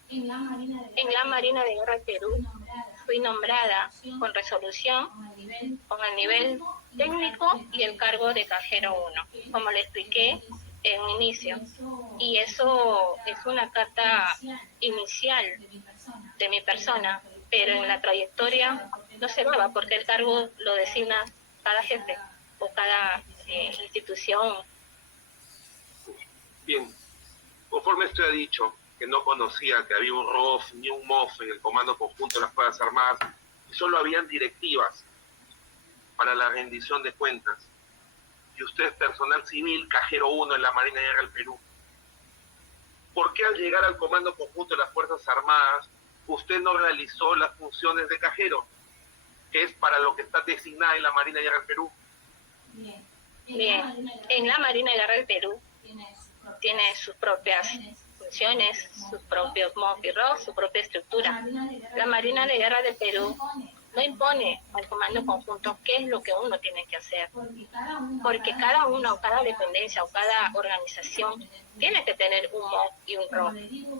En la Marina de Guerra del Perú fui nombrada con resolución con el nivel técnico y el cargo de cajero 1, como le expliqué en un inicio. Y eso es una carta inicial de mi persona, pero en la trayectoria no se daba porque el cargo lo designa cada jefe o cada institución. Bien, conforme usted ha dicho que no conocía que había un ROF ni un MOF en el Comando Conjunto de las Fuerzas Armadas y solo habían directivas para la rendición de cuentas, y usted es personal civil, cajero 1 en la Marina de Guerra del Perú, ¿por qué al llegar al Comando Conjunto de las Fuerzas Armadas usted no realizó las funciones de cajero, que es para lo que está designada en la Marina de Guerra del Perú? Bien, en la Marina de Guerra del Perú tiene sus propias funciones, sus propios MOF y ROF, su propia estructura. La Marina de Guerra del Perú no impone al Comando Conjunto qué es lo que uno tiene que hacer, porque cada uno, o cada dependencia o cada organización tiene que tener un MOF y un ROF.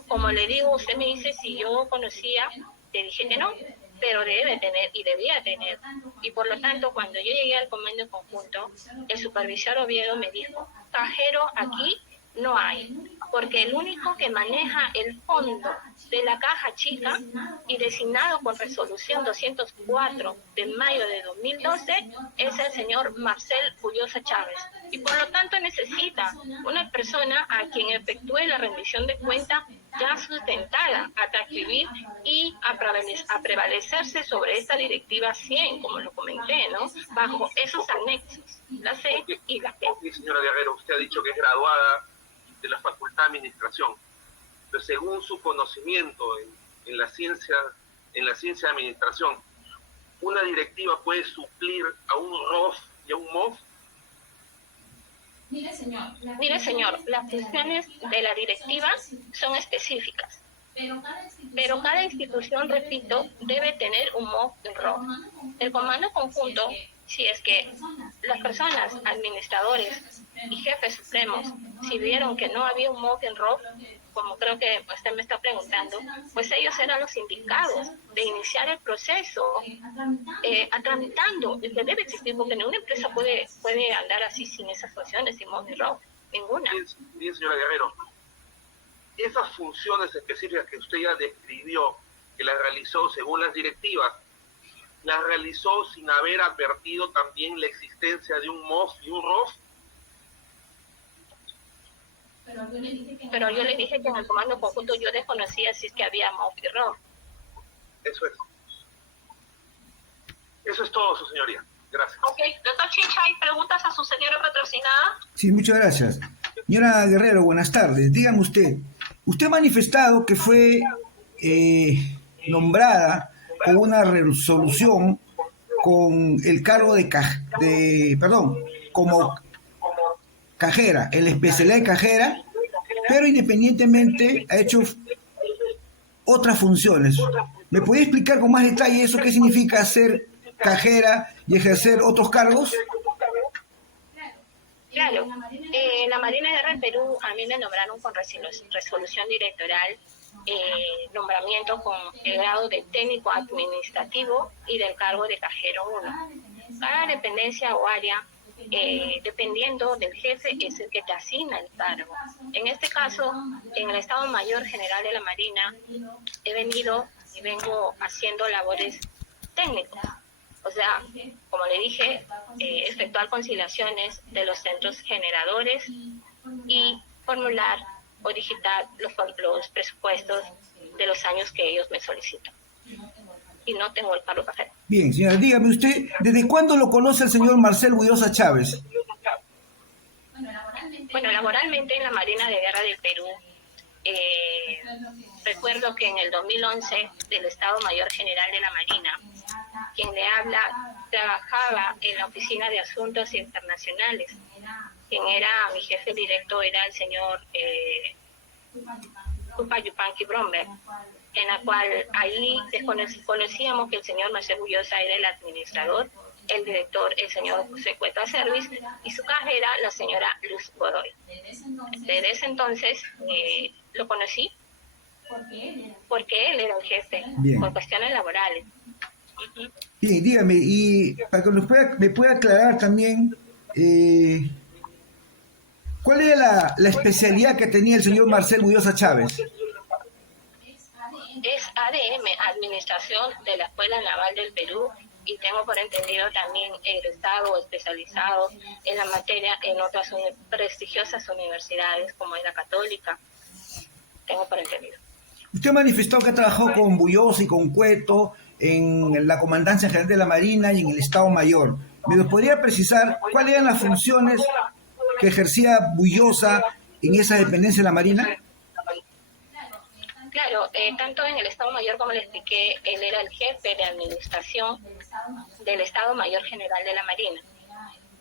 Como le digo, usted me dice si yo conocía, le dije que no, pero debe tener y debía tener. Y por lo tanto, cuando yo llegué al Comando Conjunto, el supervisor Oviedo me dijo, cajero aquí no hay, porque el único que maneja el fondo de la caja chica y designado con resolución 204 de mayo de 2012 es el señor Marcel Fullosa Chávez. Y por lo tanto necesita una persona a quien efectúe la rendición de cuenta ya sustentada a transcribir y a prevalecerse sobre esta directiva 100, como lo comenté, ¿no? Bajo esos anexos, la C y la P. Ok, señora Guerrero, usted ha dicho que es graduada de la Facultad de Administración, pero según su conocimiento en la ciencia de administración, ¿una directiva puede suplir a un ROF y a un MOF? Mire, señor, las funciones de la directiva son específicas, pero cada institución, repito, debe tener un MOF y un ROF. El Comando Conjunto, si es que las personas, administradores y jefes supremos, si vieron que no había un MOF y un ROF, como creo que usted me está preguntando, pues ellos eran los indicados de iniciar el proceso tramitando. El que debe existir, porque ninguna empresa puede andar así sin esas funciones, sin Money Rock, ninguna. Bien, señora Guerrero. Esas funciones específicas que usted ya describió, que las realizó según las directivas, las realizó sin haber advertido también la existencia de un MOF y un ROF. Pero yo le dije que en el comando conjunto yo desconocía si es que había MOF y ROF. Eso es. Eso es todo, su señoría. Gracias. Ok, doctor Chincha, ¿hay preguntas a su señora patrocinada? Sí, muchas gracias. Señora Guerrero, buenas tardes. Dígame usted ha manifestado que fue nombrada con una resolución con el cargo como cajera, en la especialidad de cajera, pero independientemente ha hecho otras funciones. ¿Me puede explicar con más detalle eso? ¿Qué significa ser cajera y ejercer otros cargos? Claro, la Marina de Guerra del Perú a mí me nombraron con resolución directoral, nombramiento con el grado de técnico administrativo y del cargo de cajero 1. Cada dependencia o área, dependiendo del jefe, es el que te asigna el cargo. En este caso, en el Estado Mayor General de la Marina, he venido y vengo haciendo labores técnicas. O sea, como le dije, efectuar conciliaciones de los centros generadores y formular o digitar los presupuestos de los años que ellos me solicitan. Y no tengo el cargo cajero. Bien, señora, dígame usted, ¿desde cuándo lo conoce el señor Marcel Buyosa Chávez? Bueno, laboralmente en la Marina de Guerra del Perú, recuerdo que en el 2011 del Estado Mayor General de la Marina, quien le habla trabajaba en la Oficina de Asuntos Internacionales. Quien era mi jefe directo era el señor Tupa Yupanqui Bromberg, en la cual ahí conocíamos que el señor Marcel Buyosa era el administrador, el director, el señor José Cueta Service, y su cajera, la señora Luz Godoy. Desde ese entonces lo conocí porque él era el jefe. Bien. Por cuestiones laborales. Bien, dígame, y para que me pueda aclarar también, ¿cuál era la especialidad que tenía el señor Marcel Buyosa Chávez? Es ADM, Administración de la Escuela Naval del Perú, y tengo por entendido también egresado o especializado en la materia en otras prestigiosas universidades como es la Católica. Tengo por entendido. Usted manifestó que ha trabajado con Buyosa y con Cueto en la Comandancia General de la Marina y en el Estado Mayor. ¿Me lo podría precisar cuáles eran las funciones que ejercía Buyosa en esa dependencia de la Marina? Claro, tanto en el Estado Mayor, como le expliqué, él era el jefe de administración del Estado Mayor General de la Marina,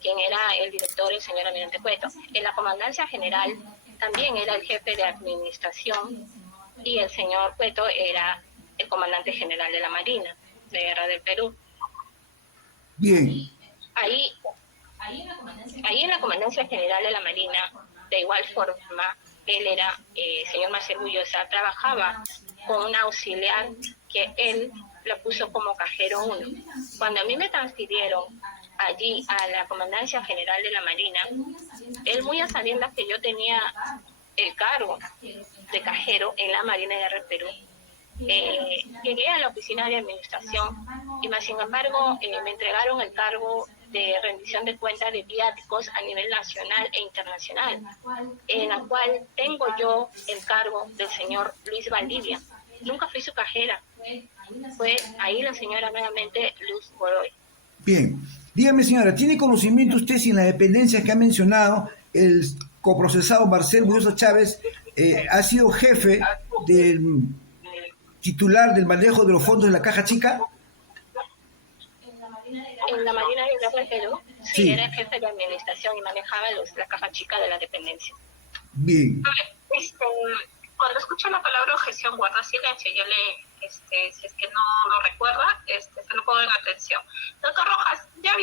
quien era el director, el señor Almirante Cueto. En la Comandancia General también era el jefe de administración y el señor Cueto era el comandante general de la Marina de Guerra del Perú. Bien. Ahí en la Comandancia General de la Marina, de igual forma, él era, señor Marcel Buyosa, trabajaba con un auxiliar que él lo puso como cajero 1. Cuando a mí me transfirieron allí a la Comandancia General de la Marina, él muy a sabiendas que yo tenía el cargo de cajero en la Marina de Guerra del Perú, llegué a la oficina de administración y más sin embargo me entregaron el cargo de rendición de cuentas de viáticos a nivel nacional e internacional, en la cual tengo yo el cargo del señor Luis Valdivia. Nunca fui su cajera, fue ahí la señora nuevamente Luz Godoy. Bien, dígame señora, ¿tiene conocimiento usted si en las dependencias que ha mencionado el coprocesado Marcel Buyosa Chávez ha sido jefe del titular del manejo de los fondos de la Caja Chica? En la Marina de Guerra del Perú, sí, era el jefe de administración y manejaba la Caja Chica de la dependencia. Bien. Cuando escucho la palabra objeción, guarda silencio. Yo si es que no lo recuerda, se lo pongo en atención. Doctor Rojas, ya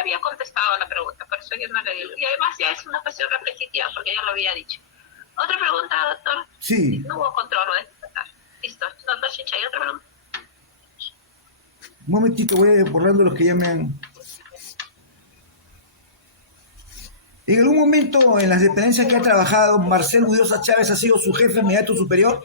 había contestado a la pregunta, por eso yo no le digo. Y además ya es una cuestión repetitiva porque ya lo había dicho. Otra pregunta, doctor. Sí. No hubo control, ¿no? Listo. Doctor Chinchay, otra pregunta. Un momentito, voy a ir borrando los que ya me han... ¿En algún momento en las dependencias que ha trabajado, Marcel Budiosa Chávez ha sido su jefe inmediato superior?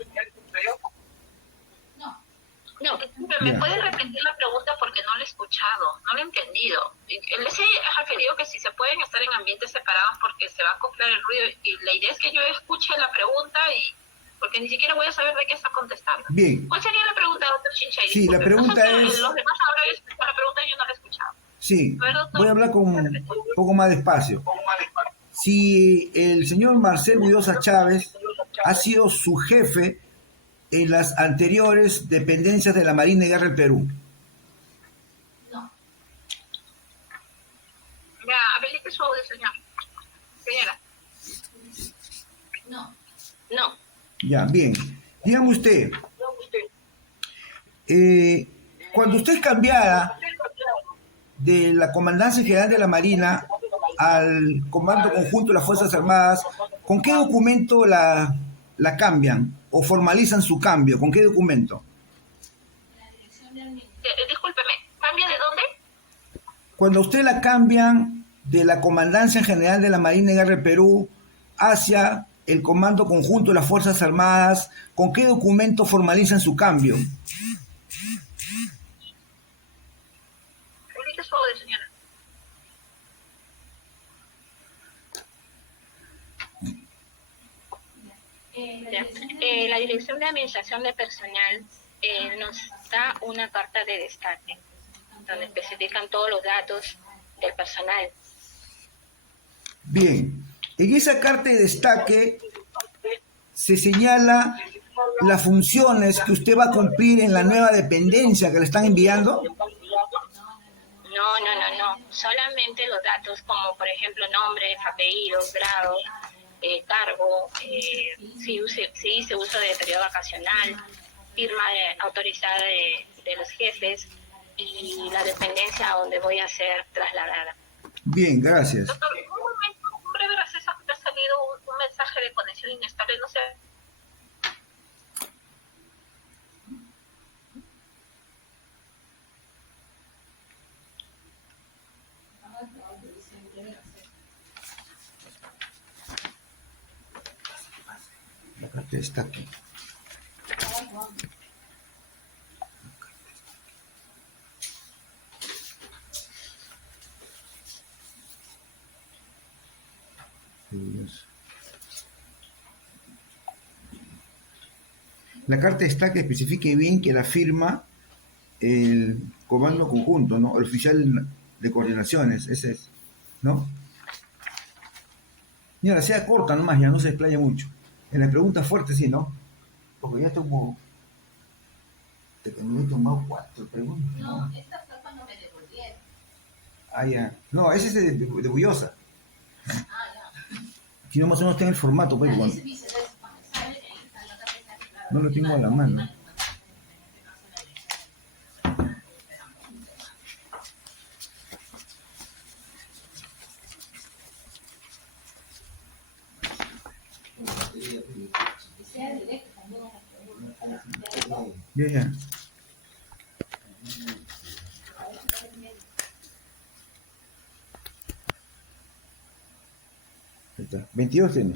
No, ¿Me Ya. puede repetir la pregunta porque no la he escuchado? No lo he entendido. Él se ha referido que si se pueden estar en ambientes separados porque se va a acoplar el ruido. Y la idea es que yo escuche la pregunta y porque ni siquiera voy a saber de qué está contestando. Bien. ¿Cuál sería la pregunta, doctor Chinchay? Sí, la pregunta es... Los demás habrán escuchado la pregunta y yo no la he escuchado. Sí, A ver, doctor. voy a hablar con un poco más despacio. Si el señor Marcel Budiosa Chávez ha sido su jefe en las anteriores dependencias de la Marina de Guerra del Perú. Ya, habilite su audio, señor. Señora. no. Ya, bien. Dígame usted, cuando usted es cambiada de la Comandancia General de la Marina al Comando Conjunto de las Fuerzas Armadas, ¿con qué documento la cambian o formalizan su cambio? ¿Con qué documento? Discúlpeme, ¿cambia de dónde? Cuando usted la cambian de la Comandancia General de la Marina de Guerra del Perú hacia el Comando Conjunto de las Fuerzas Armadas, ¿con qué documento formalizan su cambio? Habilite su audio, señora. Ya. La Dirección de Administración de Personal nos da una carta de destaque donde especifican todos los datos del personal. Bien, en esa carta de destaque se señala las funciones que usted va a cumplir en la nueva dependencia que le están enviando. No. Solamente los datos como, por ejemplo, nombres, apellidos, grados, cargo, si hice uso de periodo vacacional, firma autorizada de los jefes y la dependencia a donde voy a ser trasladada. Bien, gracias. Doctor, un momento, un breve receso, que ha salido un mensaje de conexión inestable, no sé. La carta de destaque. La carta de destaque especifique bien que la firma el comando conjunto, ¿no? El oficial de coordinaciones, ese es, ¿no? Señora, sea corta nomás, ya no se explaya mucho. En la pregunta fuerte sí, ¿no? Porque ya tomo... Me he tomado 4 preguntas. No, esta fue cuando me devolvieron. Ah, ya. No, ese es de Bullosa. Ah, ya. Aquí no más o menos está en el formato, pues, Ese bueno. viceversa, cuando sale, ahí está la tarjeta, claro. No lo tengo a la mano. Sea directo también a las preguntas. Ya, ya. Ahí está. 22 tiene.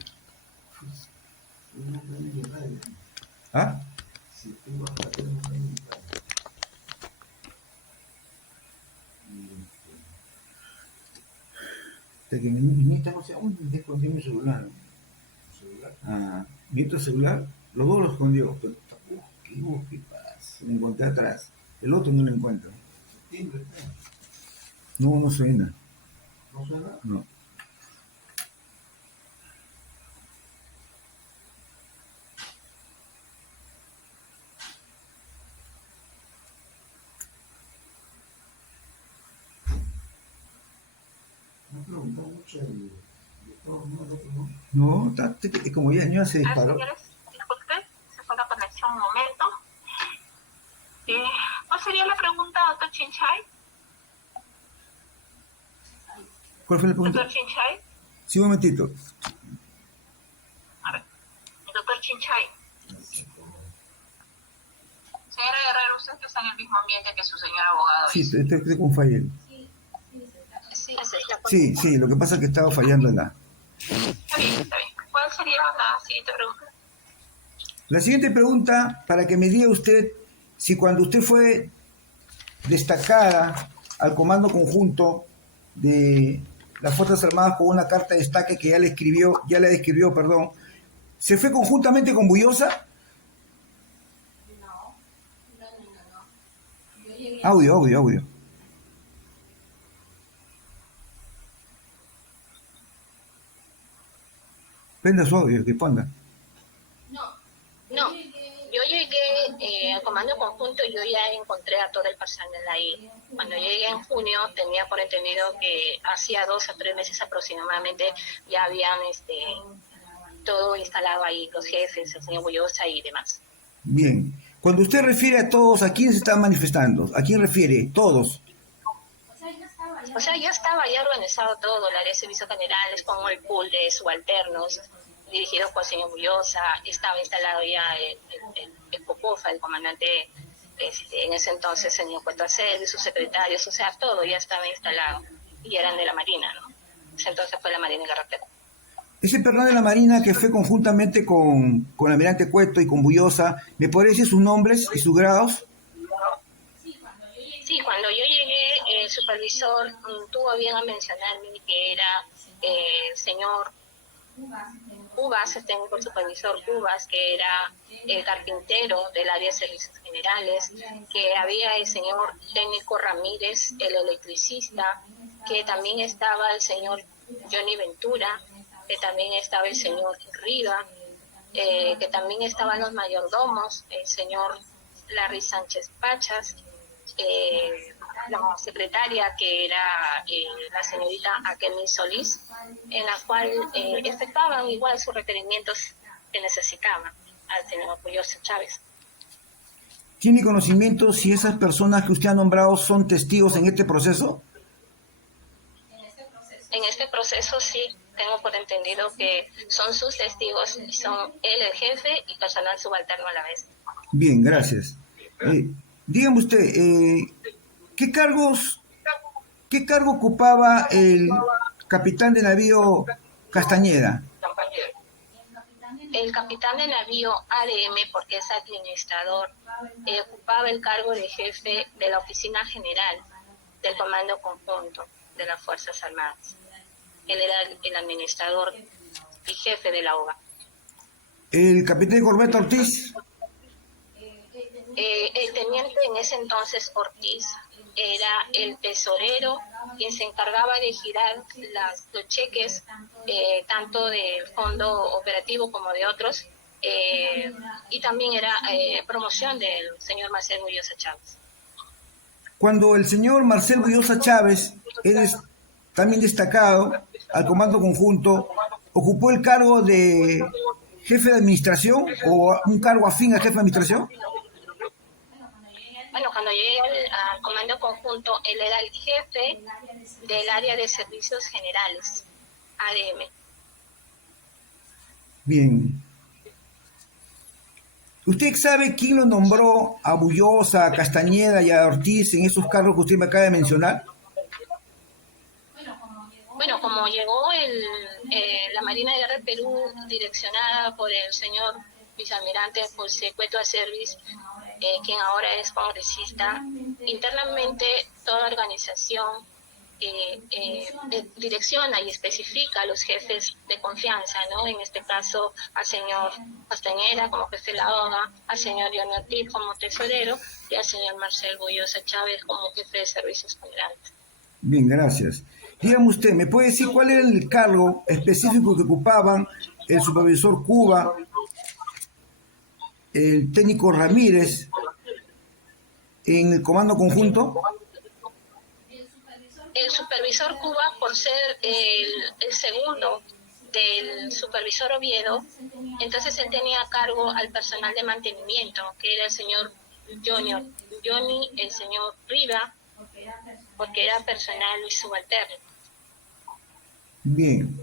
¿Ah? Hasta que mi esta cosa, ¿dónde escondí mi celular? Ah, mi otro celular, los dos los escondió. Pero, ¿qué pasa? Lo encontré atrás. El otro no lo encuentro. No, no suena. ¿No suena? No. No preguntó mucho de todo, ¿no? El otro, ¿no? No, como ya se disparó. Señores, disculpe, se fue la conexión un momento. ¿Cuál sería la pregunta, doctor Chinchay? ¿Cuál fue la pregunta? Doctor Chinchay. Sí, un momentito. A ver. Chinchay. Señora Guerrero, usted que está en el mismo ambiente que su señor abogado. Sí, estoy con Fayel. Sí, lo que pasa es que estaba fallando en la... Está bien, está bien. ¿Cuál sería la siguiente pregunta? La siguiente pregunta, para que me diga usted si cuando usted fue destacada al comando conjunto de las Fuerzas Armadas con una carta de destaque que ya le describió, perdón, ¿se fue conjuntamente con Bullosa? No. Yo llegué Audio. Prenda su audio, que ponga. No, yo llegué al comando conjunto, yo ya encontré a todo el personal ahí. Cuando llegué en junio tenía por entendido que hacía 2 a 3 meses aproximadamente ya habían todo instalado ahí, los jefes, el señor Bullosa y demás. Bien. Cuando usted refiere a todos, ¿a quién se están manifestando? ¿A quién refiere? Todos. O sea, ya estaba ya organizado todo, el área de servicios generales, con el pool de subalternos, dirigido por el señor Bullosa, estaba instalado ya el Copofa, el comandante en ese entonces, señor Cueto Acelio, sus secretarios, o sea, todo ya estaba instalado, y eran de la Marina, ¿no? Ese entonces fue la Marina Garratero. Ese personal de la Marina que fue conjuntamente con el almirante Cueto y con Bullosa, ¿me podría decir sus nombres y sus grados? Sí, cuando yo llegué, el supervisor tuvo bien a mencionarme que era el señor Cubas, el técnico supervisor Cubas, que era el carpintero del área de servicios generales, que había el señor técnico Ramírez, el electricista, que también estaba el señor Johnny Ventura, que también estaba el señor Riva, que también estaban los mayordomos, el señor Larry Sánchez Pachas, la secretaria que era la señorita Akemi Solís, en la cual efectuaban igual sus requerimientos que necesitaban al señor Bullosa Chávez. ¿Tiene conocimiento si esas personas que usted ha nombrado son testigos en este proceso? En este proceso sí, tengo por entendido que son sus testigos, y son él el jefe y personal subalterno a la vez. Bien, gracias. Dígame usted, ¿qué cargo ocupaba el capitán de navío Castañeda? El capitán de navío ADM, porque es administrador, ocupaba el cargo de jefe de la oficina general del Comando Conjunto de las Fuerzas Armadas. Él era el administrador y jefe de la OGA. ¿El capitán de corbeta Ortiz? El teniente en ese entonces, Ortiz, era el tesorero quien se encargaba de girar los cheques, tanto del fondo operativo como de otros, y también era promoción del señor Marcel Bullosa Chávez. Cuando el señor Marcel Bullosa Chávez es también destacado al comando conjunto, ¿ocupó el cargo de jefe de administración o un cargo afín al jefe de administración? Bueno, cuando llegué al comando conjunto, él era el jefe del área de servicios generales, ADM. Bien. ¿Usted sabe quién lo nombró a Bullosa, a Castañeda y a Ortiz en esos cargos que usted me acaba de mencionar? Bueno, como llegó la Marina de Guerra del Perú, direccionada por el señor vicealmirante José Cueto Acervis, quien ahora es congresista, internamente toda organización direcciona y especifica a los jefes de confianza, ¿no? En este caso al señor Castañeda como jefe de la OGA, al señor Johnny Ortiz como tesorero y al señor Marcel Bullosa Chávez como jefe de servicios generales. Bien, gracias. Dígame usted, ¿me puede decir cuál era el cargo específico que ocupaban el supervisor Cuba, el técnico Ramírez en el comando conjunto? El supervisor Cuba, por ser el segundo del supervisor Oviedo, entonces él tenía a cargo al personal de mantenimiento, que era el señor Johnny, el señor Riva, porque era personal y subalterno. Bien.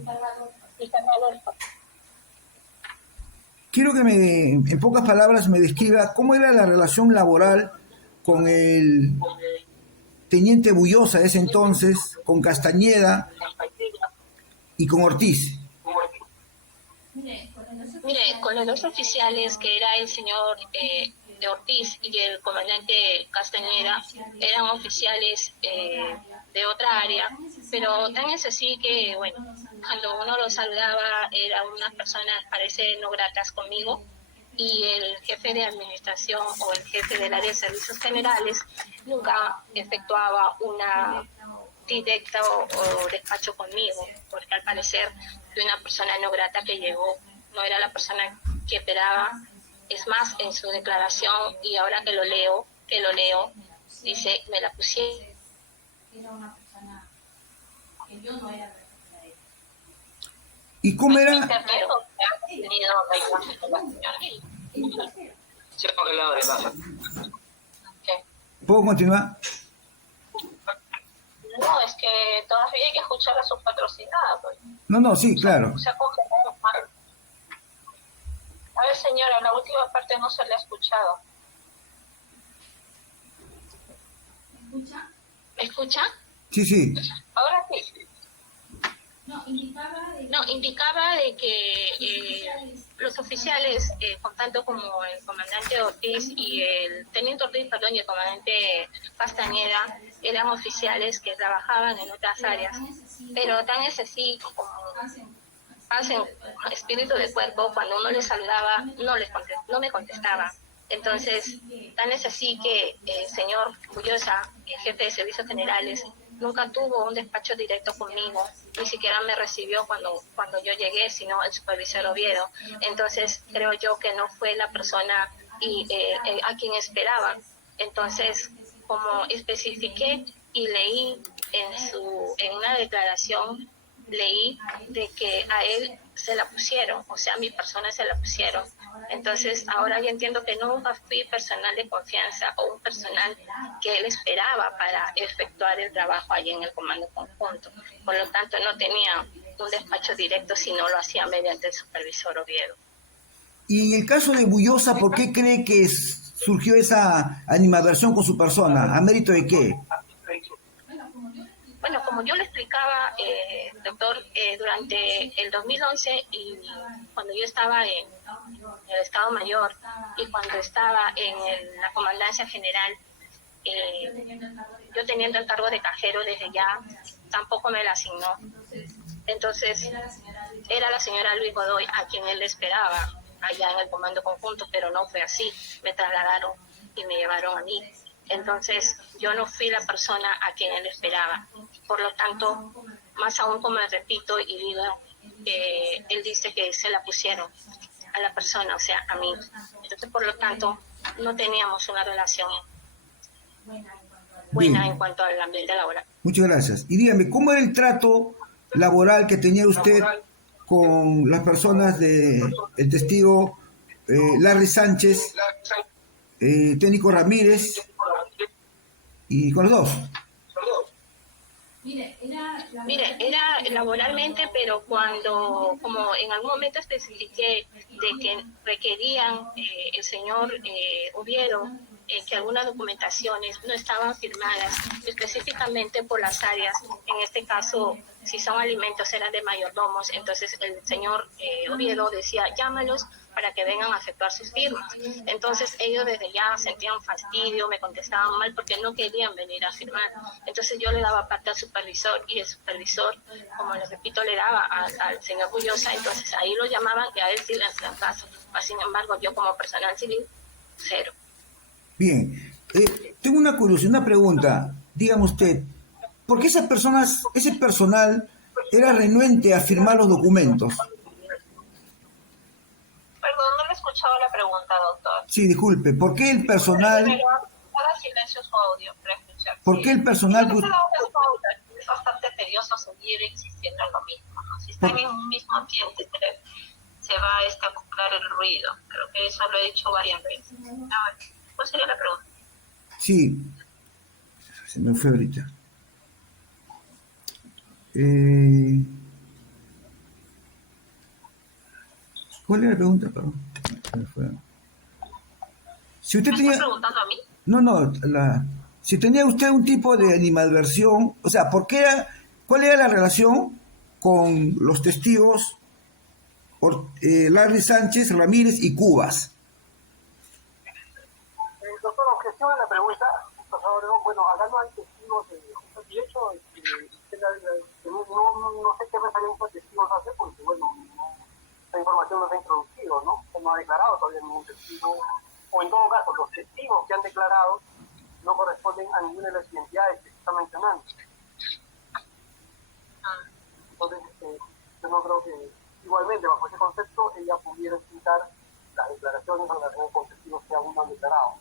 quiero que en pocas palabras me describa cómo era la relación laboral con el teniente Bullosa de ese entonces, con Castañeda y con Ortiz. Mire, con los dos oficiales, que era el señor de Ortiz y el comandante Castañeda, eran oficiales de otra área, pero tan es así que, bueno, cuando uno los saludaba, eran unas personas, parece, no gratas conmigo, y el jefe de administración o el jefe del área de servicios generales nunca efectuaba una directa o despacho conmigo, porque al parecer fui una persona no grata que llegó, no era la persona que esperaba. Es más, en su declaración, y ahora que lo leo, dice, me la pusieron. Era una persona que yo no era perfecta de él. ¿Y cómo era? Internet donde ha tenido la imagen de la señora. Se ha congelado de baja. ¿Qué? ¿Puedo continuar? No, es que todavía hay que escuchar a sus patrocinadas. Pues. No, sí, claro. Se ha congelado mal. A ver, señora, la última parte no se le ha escuchado. ¿Escucha? ¿Me escucha? Sí. Ahora sí. No, indicaba de que los oficiales, tanto como el comandante Ortiz y el teniente Ortiz, perdón, y el comandante Castañeda, eran oficiales que trabajaban en otras áreas, pero tan es así como hacen espíritu de cuerpo, cuando uno les saludaba, no me contestaba. Entonces, tan es así que el señor Bullosa, el jefe de servicios generales, nunca tuvo un despacho directo conmigo, ni siquiera me recibió cuando yo llegué, sino el supervisor Oviedo. Entonces, creo yo que no fue la persona a quien esperaba. Entonces, como especifiqué y leí en una declaración, leí de que a él se la pusieron, o sea, a mi persona se la pusieron. Entonces, ahora yo entiendo que nunca fui personal de confianza o un personal que él esperaba para efectuar el trabajo allí en el comando conjunto. Por lo tanto, no tenía un despacho directo, sino lo hacía mediante el supervisor Oviedo. Y en el caso de Bullosa, ¿por qué cree que surgió esa animadversión con su persona? ¿A mérito de qué? Bueno, como yo le explicaba, doctor, durante el 2011 y cuando yo estaba en el Estado Mayor y cuando estaba en la Comandancia General, yo teniendo el cargo de cajero desde ya, tampoco me la asignó. Entonces, era la señora Luis Godoy a quien él esperaba allá en el Comando Conjunto, pero no fue así. Me trasladaron y me llevaron a mí. Entonces, yo no fui la persona a quien él esperaba. Por lo tanto, más aún, como repito y digo, él dice que se la pusieron a la persona, o sea, a mí. Entonces, por lo tanto, no teníamos una relación buena en cuanto al ambiente laboral. Muchas gracias. Y dígame, ¿cómo era el trato laboral que tenía usted con las personas del testigo Larry Sánchez, técnico Ramírez, y con los dos? Mire, era laboralmente, pero como en algún momento especifiqué de que requerían el señor Oviedo, que algunas documentaciones no estaban firmadas específicamente por las áreas, en este caso, si son alimentos eran de mayordomos, entonces el señor Oviedo decía, llámalos para que vengan a efectuar sus firmas. Entonces ellos desde ya sentían fastidio, me contestaban mal porque no querían venir a firmar. Entonces yo le daba parte al supervisor y el supervisor, como les repito, le daba al señor Bullosa, entonces ahí lo llamaban y a él sí le hacían caso. Sin embargo, yo como personal civil, cero. Bien, tengo una curiosidad, una pregunta. Dígame usted, ¿por qué ese personal era renuente a firmar los documentos? Perdón, no le he escuchado la pregunta, doctor. Sí, disculpe, ¿por qué el personal... Pero haga silencio su audio para escuchar. ¿Por qué el personal... Es bastante tedioso seguir existiendo en lo mismo, ¿no? Si están en un mismo ambiente, se va a acoplar el ruido. Creo que eso lo he dicho varias veces. ¿Cuál sería la pregunta? Sí, se me fue ahorita. ¿Cuál era la pregunta, perdón? Se me fue. Si usted ¿Me tenía... estás preguntando a mí? No, si tenía usted un tipo de animadversión, o sea, ¿cuál era la relación con los testigos Larry Sánchez, Ramírez y Cubas? Doctor, objeción a la pregunta, por favor, bueno, acá no hay testigos de hecho, no sé qué referencia a testigos hace, porque bueno, esta información no se ha introducido, ¿no? No ha declarado todavía ningún testigo, o en todo caso, los testigos que han declarado no corresponden a ninguna de las identidades que se está mencionando. Entonces, yo no creo que, igualmente, bajo ese concepto, ella pudiera explicar las declaraciones en relación con testigos que aún no han declarado,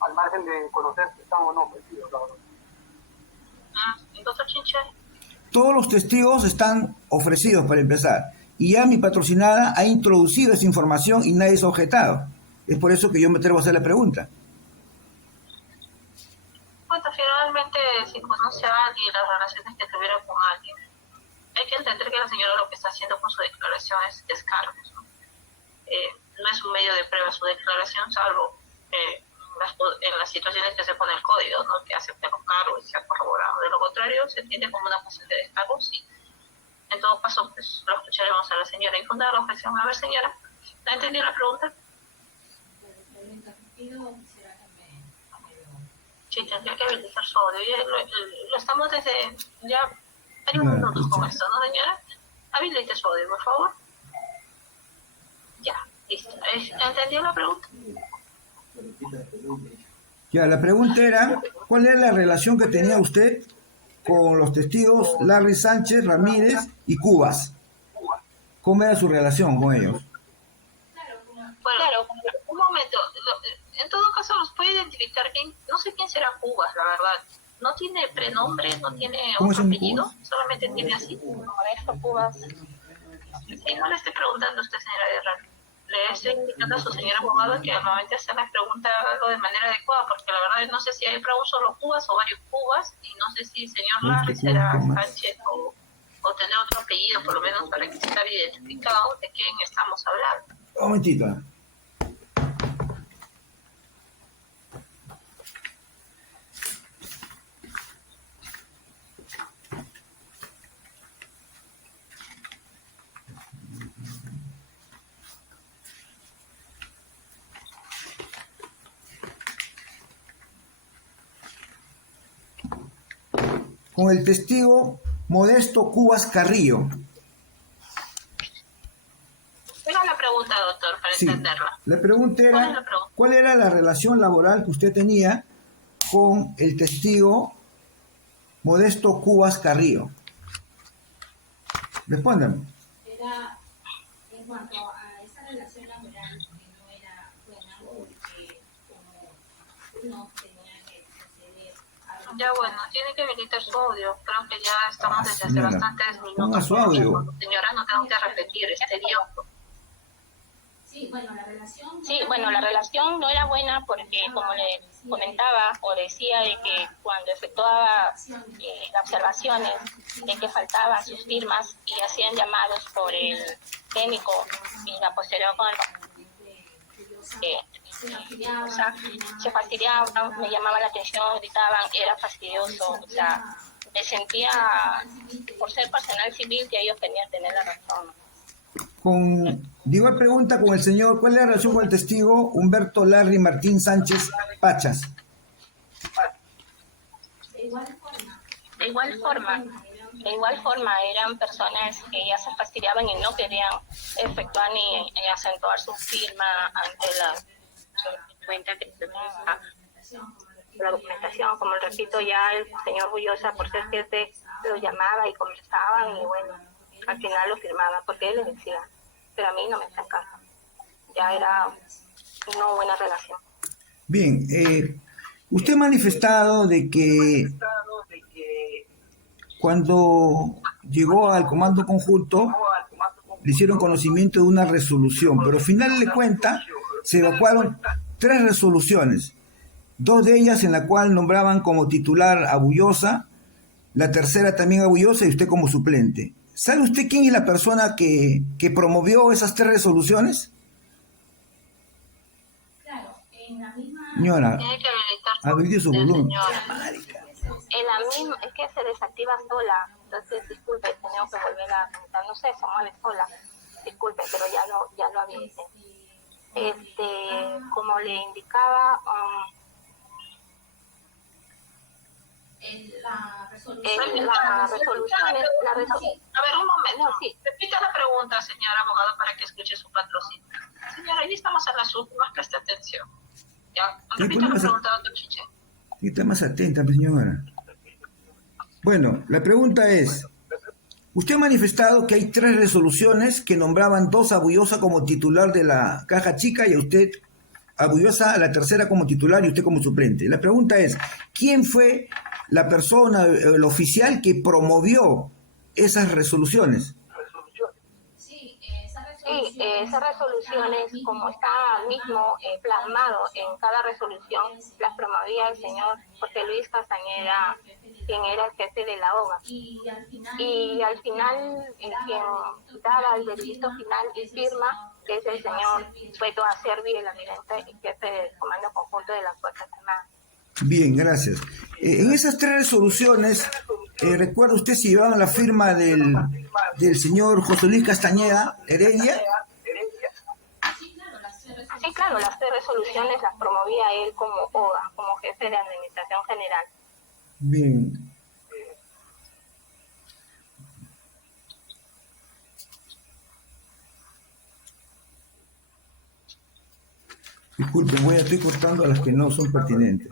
al margen de conocer si están o no testigos, la verdad. Doctor Chinche. Todos los testigos están ofrecidos para empezar. Y ya mi patrocinada ha introducido esa información y nadie se ha objetado. Es por eso que yo me atrevo a hacer la pregunta. Bueno, finalmente, si conoce a alguien, las relaciones que tuviera con alguien, hay que entender que la señora lo que está haciendo con su declaración es descargos, ¿no? No es un medio de prueba su declaración, salvo en las situaciones que se pone el código, ¿no? Que acepte los cargos y se ha corroborado. De lo contrario, se entiende como una cuestión de descargos y en todo caso, pues lo escucharemos a la señora infundar la objeción. A ver, señora, ¿la entendió la pregunta? Sí, tendría que habilitar su audio. Lo estamos desde ya varios minutos con esto, ¿no, señora? Habilite su audio, por favor. Ya, listo. ¿Entendió la pregunta? Ya, la pregunta era, ¿cuál era la relación que tenía usted con los testigos Larry Sánchez, Ramírez y Cubas? ¿Cómo era su relación con ellos? Bueno, un momento. En todo caso, los puede identificar quién. No sé quién será Cubas, la verdad. No tiene prenombre, no tiene otro apellido, solamente tiene así. Modesto Cubas. Sí, no le estoy preguntando a usted, señora Guerrero. Le estoy indicando a su señor abogado que al momento de hacer la pregunta hago de manera adecuada, porque la verdad no sé si hay un solo Cubas o varios Cubas, y no sé si el señor Larry será Sánchez o tener otro apellido, por lo menos para que esté identificado de quién estamos hablando. Un momentito. Con el testigo Modesto Cubas Carrillo. Era la pregunta, doctor, para entenderla. La pregunta era, ¿cuál era la relación laboral que usted tenía con el testigo Modesto Cubas Carrillo? Respóndame. Era, en cuanto a esa relación laboral, que no era buena, porque como no tenía que proceder a... Ya bueno, tiene que habilitar su audio. Creo que ya estamos desde hace bastantes minutos. Ponga su audio. Señora, no tengo que repetir, es tedioso. Sí, bueno, la relación no era buena porque, como le comentaba o decía, de que cuando efectuaba las observaciones de que faltaban sus firmas y hacían llamados por el técnico y la posterior con el o sea, se fastidiaban, me llamaban la atención, gritaban, era fastidioso, o sea, me sentía, por ser personal civil, que ellos tenían que tener la razón. Igual pregunta con el señor, ¿cuál es la relación con el testigo Humberto Larry Martín Sánchez Pachas? De igual forma, eran personas que ya se fastidiaban y no querían efectuar ni acentuar su firma ante la cuenta que tenía la documentación. Como repito, ya el señor Bullosa, por ser jefe, lo llamaba y conversaban y bueno, al final lo firmaba porque él le decía, pero a mí no me está en casa. Ya era una buena relación. Bien, usted ha manifestado de que cuando llegó al comando conjunto le hicieron conocimiento de una resolución, pero al final de cuentas se evacuaron 3 resoluciones, 2 de ellas en la cual nombraban como titular a Bullosa, la tercera también a Bullosa y usted como suplente. ¿sabe usted quién es la persona que promovió esas 3 resoluciones? Claro, en la misma... Señora, Tiene que habilitar habilite su volumen. señora. Marica. En la misma, es que se desactiva sola, entonces disculpe, tenemos que volver a conectar, no sé, se mueve sola, disculpe, pero ya lo habilité. Como le indicaba, La resolución... A ver, un momento. no, sí, Repita la pregunta, señor abogado, para que escuche su patrocinio. Señora, ahí estamos en las últimas, preste atención. Ya, repita la pregunta, doctor Chiche. Y está más atenta, señora. Bueno, la pregunta es, usted ha manifestado que hay 3 resoluciones que nombraban 2 a Bullosa como titular de la Caja Chica y a usted, a Bullosa, a la tercera como titular y usted como suplente. La pregunta es, ¿quién fue la persona, el oficial que promovió esas resoluciones? Sí, sí, esas resoluciones, como está mismo plasmado en cada resolución, las promovía el señor José Luis Castañeda, quien era el jefe de la OGA. Y al final, quien daba el veredicto final y firma, que es el señor Beto Acerbi, el almirante y jefe del Comando Conjunto de las Fuerzas Armadas. Bien, gracias. En esas 3 resoluciones, ¿recuerda usted si llevaban la firma del señor José Luis Castañeda Heredia? Sí, claro, las 3 resoluciones las promovía él como OGA, como jefe de Administración General. Bien. Disculpen, estoy cortando a las que no son pertinentes.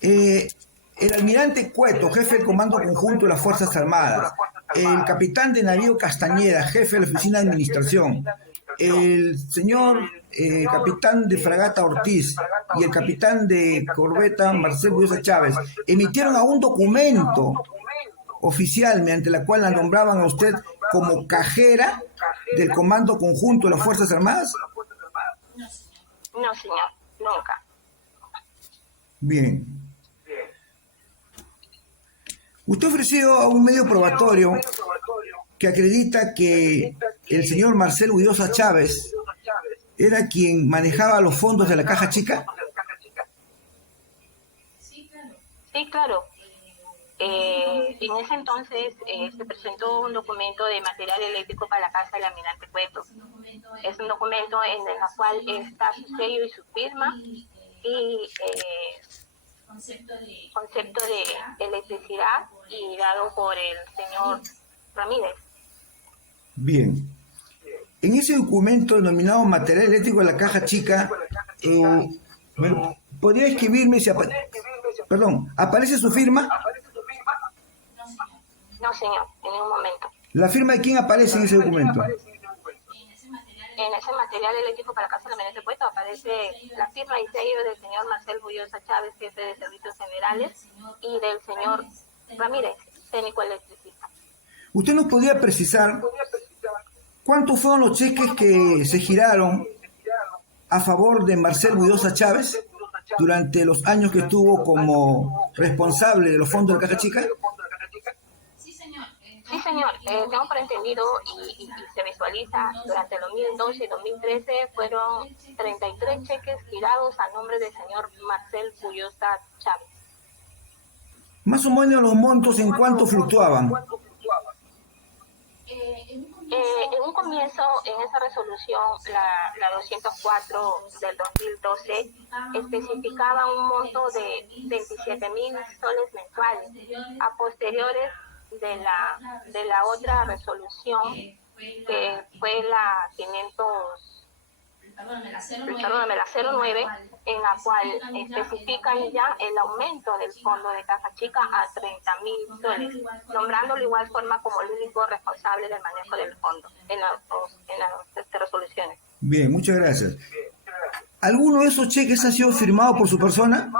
El almirante Cueto, jefe del Comando Conjunto de las Fuerzas Armadas, el capitán de navío Castañeda, jefe de la Oficina de Administración, el señor capitán de fragata Ortiz y el capitán de corbeta Marcel Bullosa Chávez emitieron a un documento oficial mediante la cual la nombraban a usted como cajera del Comando Conjunto de las Fuerzas Armadas. No, señor, nunca. Bien. Usted ofreció a un medio probatorio que acredita que el señor Marcel Bullosa Chávez era quien manejaba los fondos de la Caja Chica. Sí, claro. Sí, claro. En ese entonces se presentó un documento de material eléctrico para la casa del almirante Cueto. Es un documento en el cual está su sello y su firma y concepto de electricidad y dado por el señor Ramírez. Bien. En ese documento denominado material eléctrico de la Caja Chica, ¿podría escribirme si aparece su firma? No, señor, en ningún momento. ¿La firma de quién aparece en ese documento? En ese material eléctrico para la casa del almirante Cueto aparece la firma y sello del señor Marcel Bullosa Chávez, jefe de Servicios Generales, y del señor Ramírez, técnico electricista. ¿Usted nos podría precisar cuántos fueron los cheques que se giraron a favor de Marcel Bullosa Chávez durante los años que estuvo como responsable de los fondos de la Caja Chica? Sí, señor. Tengo por entendido y se visualiza durante el 2012 y 2013 fueron 33 cheques girados a nombre del señor Marcel Bullosa Chávez. Más o menos los montos en cuánto fluctuaban. En un comienzo, en esa resolución, la 204 del 2012, especificaba un monto de 27,000 soles mensuales. A posteriores de la otra resolución, que fue la 09, en la cual especifican ya el aumento del fondo de Caja Chica a 30,000 soles, nombrándolo de igual forma como el único responsable del manejo del fondo en las resoluciones. Bien, muchas gracias. ¿Alguno de esos cheques ha sido firmado por su persona?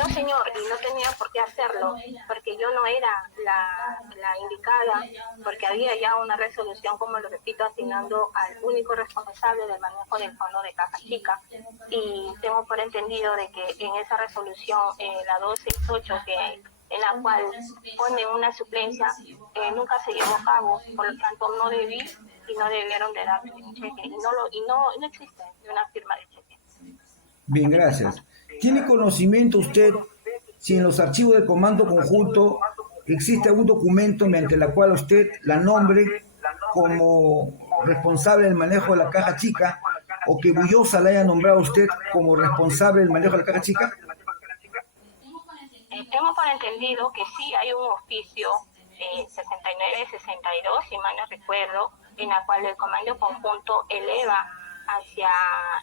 No, señor, y no tenía por qué hacerlo, porque yo no era la indicada, porque había ya una resolución, como lo repito, asignando al único responsable del manejo del fondo de caja chica. Y tengo por entendido de que en esa resolución, la 268, en la cual pone una suplencia, nunca se llevó a cabo, por lo tanto no debí y no debieron de darme un cheque, y no existe una firma de cheque. Bien, gracias. ¿Tiene conocimiento usted si en los archivos del Comando Conjunto existe algún documento mediante la cual usted la nombre como responsable del manejo de la caja chica o que Bullosa la haya nombrado a usted como responsable del manejo de la caja chica? Tengo por entendido que sí hay un oficio 69-62, si mal no recuerdo, en la cual el Comando Conjunto eleva hacia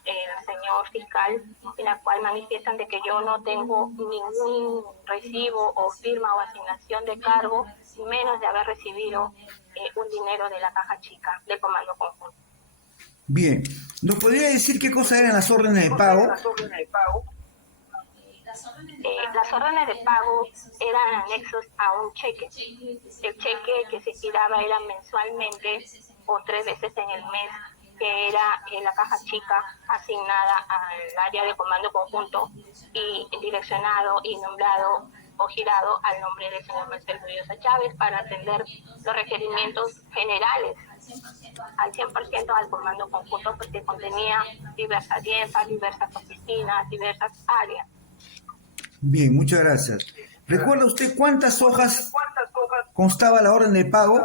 el señor fiscal, en la cual manifiestan de que yo no tengo ningún recibo o firma o asignación de cargo, menos de haber recibido un dinero de la caja chica del Comando Conjunto. Bien, ¿nos podría decir qué cosas eran las órdenes de pago? Las órdenes de pago eran anexos a un cheque. El cheque que se giraba era mensualmente o 3 veces en el mes, que era la caja chica asignada al área de Comando Conjunto y direccionado y nombrado o girado al nombre del señor Marcel Bullosa Chávez para atender los requerimientos generales al 100% al Comando Conjunto, porque contenía diversas lienzas, diversas oficinas, diversas áreas. Bien, muchas gracias. ¿Recuerda usted cuántas hojas constaba la orden de pago?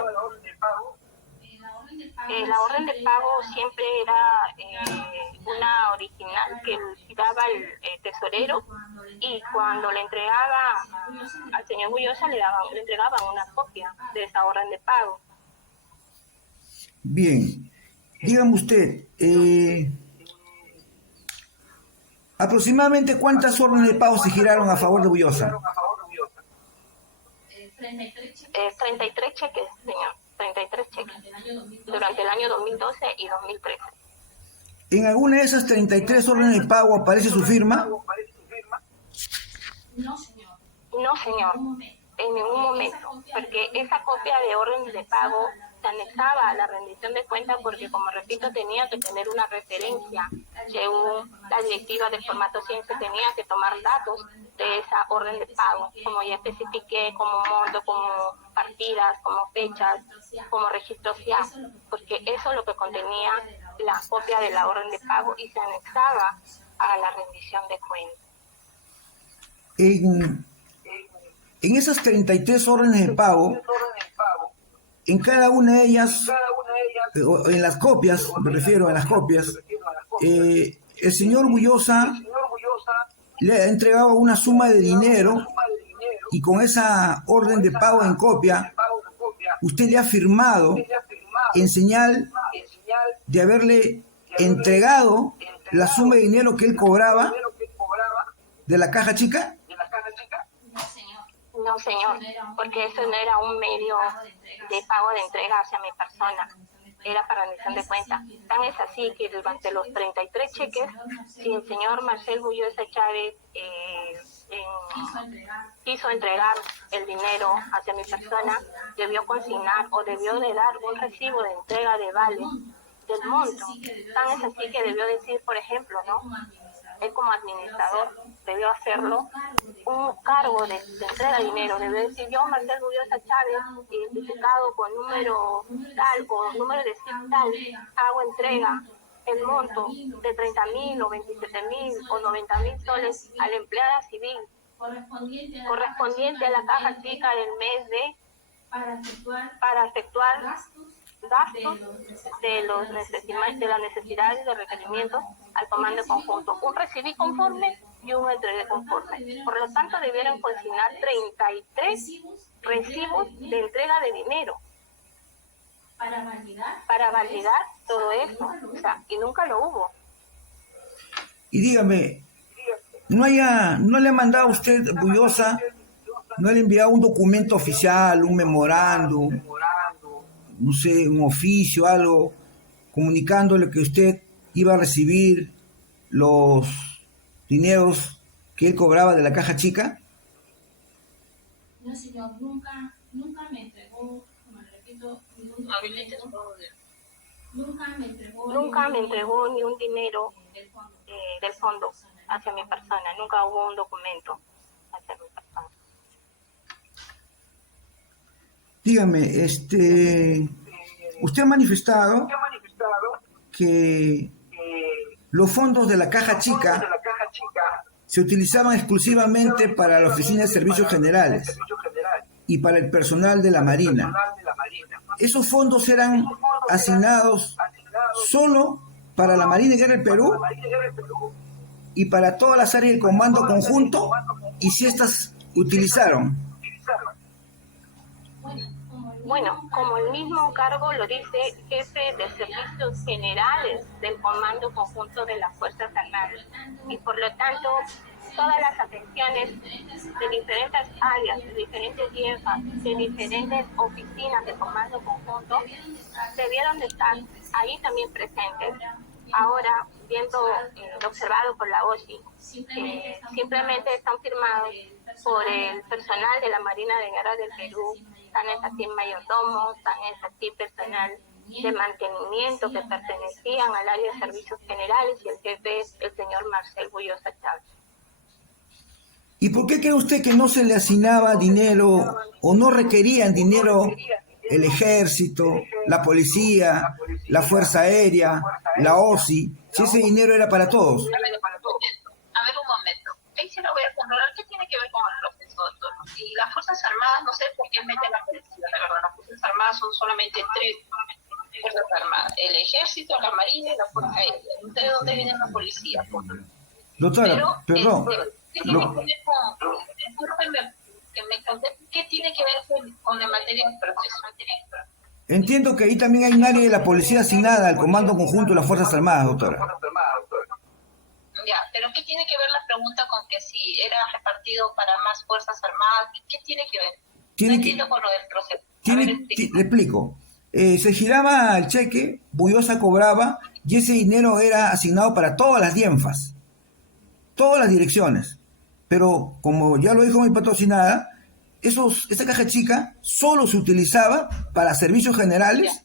La orden de pago siempre era una original que daba el tesorero, y cuando le entregaba al señor Bullosa le entregaban una copia de esa orden de pago. Bien, dígame usted, aproximadamente cuántas órdenes de pago se giraron a favor de Bullosa. 33 cheques, señor. 33 cheques durante el año 2012 y 2013. ¿En alguna de esas 33 órdenes de pago aparece su firma? No, señor, en ningún momento, porque esa copia de orden de pago se anexaba a la rendición de cuentas, porque, como repito, tenía que tener una referencia. Según la directiva del formato 100, se tenía que tomar datos de esa orden de pago, como ya especifiqué, como monto, como partidas, como fechas, como registro SIA, porque eso es lo que contenía la copia de la orden de pago y se anexaba a la rendición de cuentas. En esas 33 órdenes de pago, en cada una de ellas, en las copias, me refiero a las copias, el señor Bullosa le ha entregado una suma de dinero, y con esa orden de pago en copia, usted le ha firmado en señal de haberle entregado la suma de dinero que él cobraba de la caja chica. No, señor, porque eso no era un medio de pago de entrega hacia mi persona, era para rendición de cuentas. Tan es así que durante los 33 cheques, si el señor Marcel Bullosa Chávez quiso entregar el dinero hacia mi persona, debió consignar o debió de dar un recibo de entrega de vale del monto. Tan es así que debió decir, por ejemplo, ¿no?, él como administrador debió hacerlo, un cargo de entrega de dinero, debió decir: yo, Marcel Bullosa Chávez, identificado con número tal o número de CIF tal, hago entrega el monto de 30.000 o 27.000 o 90.000 soles a la empleada civil correspondiente a la caja chica del mes de, para efectuar gastos de las necesidades y de requerimientos al Comando Conjunto. Un recibí conforme y un entregué conforme. Por lo tanto, debieron consignar 33 recibos de entrega de dinero para validar todo eso. O sea, y nunca lo hubo. Y dígame, ¿no le ha mandado a usted, Bullosa, no le ha enviado un documento oficial, un memorándum, no sé, un oficio, algo, comunicándole que usted iba a recibir los dineros que que él cobraba de la caja chica? No, señor, nunca me entregó, como le repito, ningún documento. Nunca me entregó ni un dinero del fondo hacia mi persona. Nunca hubo un documento hacia mi persona. Dígame, usted ha manifestado que los fondos de la caja chica se utilizaban exclusivamente para la Oficina de Servicios Generales y para el personal de la Marina. ¿Esos fondos eran asignados solo para la Marina y Guerra del Perú y para todas las áreas del Comando Conjunto? ¿Y si estas utilizaron? Bueno, como el mismo cargo lo dice jefe de servicios generales del Comando Conjunto de las Fuerzas Armadas, y por lo tanto todas las atenciones de diferentes áreas, de diferentes IEFA, de diferentes oficinas de Comando Conjunto debieron de estar ahí también presentes. Ahora, viendo observado por la OSI, simplemente están firmados por el personal de la Marina de Guerra del Perú. Están aquí mayordomos, están aquí personal de mantenimiento que pertenecían al área de servicios generales, y el jefe es el señor Marcel Bullosa Chávez. ¿Y por qué cree usted que no se le asignaba dinero o no requerían dinero el ejército, la policía, la Fuerza Aérea, la OSI, si ese dinero era para todos? A ver un momento. Ahí se lo voy a controlar. ¿Qué tiene que ver con el proceso, doctor? Y las Fuerzas Armadas, no sé por qué meten la policía, la verdad. Las Fuerzas Armadas son solamente 3 Fuerzas Armadas: el ejército, la Marina y la Fuerza Aérea. ¿De dónde viene la policía? Doctora, perdón. ¿Qué tiene que ver ¿qué tiene que ver con la materia del proceso? Entiendo que ahí también hay un área de la policía asignada al Comando Conjunto de las Fuerzas Armadas, doctora. Ya, pero ¿qué tiene que ver la pregunta con que si era repartido para más Fuerzas Armadas? ¿Qué tiene que ver? No entiendo con lo del proceso. Le explico. Se giraba el cheque, Bullosa cobraba, y ese dinero era asignado para todas las DIENFAS, todas las direcciones. Pero, como ya lo dijo mi patrocinada, esa caja chica solo se utilizaba para servicios generales,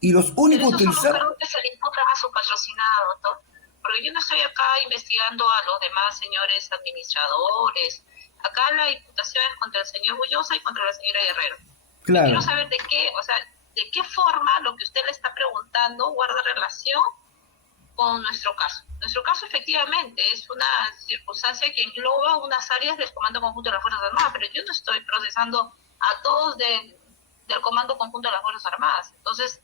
y los únicos utilizados... Pero eso se le imputa a su patrocinada, doctor. Porque yo no estoy acá investigando a los demás señores administradores. Acá la imputación es contra el señor Bullosa y contra la señora Guerrero. Claro. Quiero saber de qué forma lo que usted le está preguntando guarda relación con nuestro caso. Nuestro caso efectivamente es una circunstancia que engloba unas áreas del Comando Conjunto de las Fuerzas Armadas, pero yo no estoy procesando a todos del Comando Conjunto de las Fuerzas Armadas. Entonces,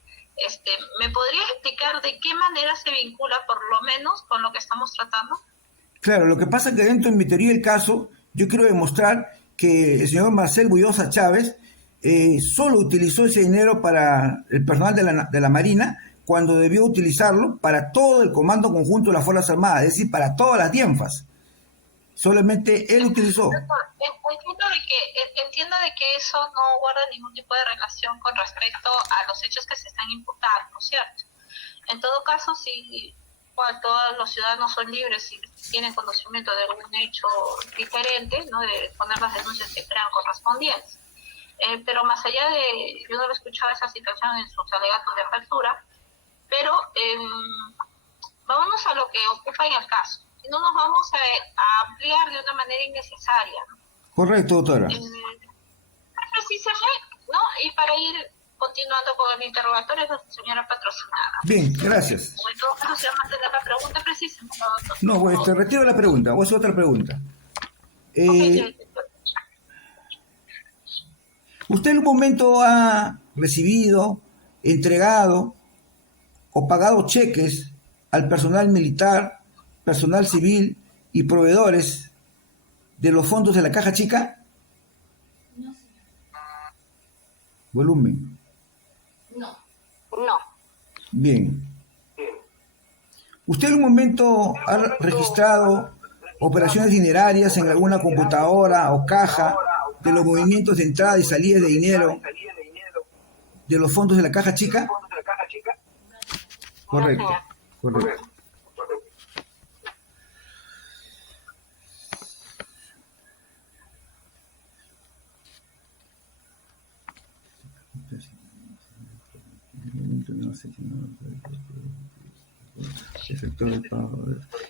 ¿me podría explicar de qué manera se vincula, por lo menos, con lo que estamos tratando? Claro, lo que pasa es que dentro de mi teoría del caso, yo quiero demostrar que el señor Marcel Bullosa Chávez solo utilizó ese dinero para el personal de la Marina, cuando debió utilizarlo para todo el Comando Conjunto de las Fuerzas Armadas, es decir, para todas las DIENFAS. Solamente él utilizó. Entiendo de que eso no guarda ningún tipo de relación con respecto a los hechos que se están imputando, ¿cierto? En todo caso, si todos los ciudadanos son libres y tienen conocimiento de algún hecho diferente, ¿no?, de poner las denuncias que crean correspondientes. Pero más allá de, yo no lo escuchaba esa situación en sus alegatos de apertura, pero vámonos a lo que ocupa en el caso. Y no nos vamos a ampliar de una manera innecesaria, ¿no? Correcto, doctora. Precisamente, ¿no? Y para ir continuando con el interrogatorio de la señora patrocinada. Bien, gracias. O en todo caso, se va a mantener la pregunta precisa. No, pues te retiro la pregunta. Voy a hacer otra pregunta. ¿Usted en un momento ha recibido, entregado o pagado cheques al personal militar, personal civil y proveedores de los fondos de la caja chica? No, señor. Volumen. No. Bien. ¿Usted en un momento ha registrado operaciones dinerarias en alguna computadora o caja de los movimientos de entrada y salida de dinero de los fondos de la caja chica? Correcto. Efectuó el pago.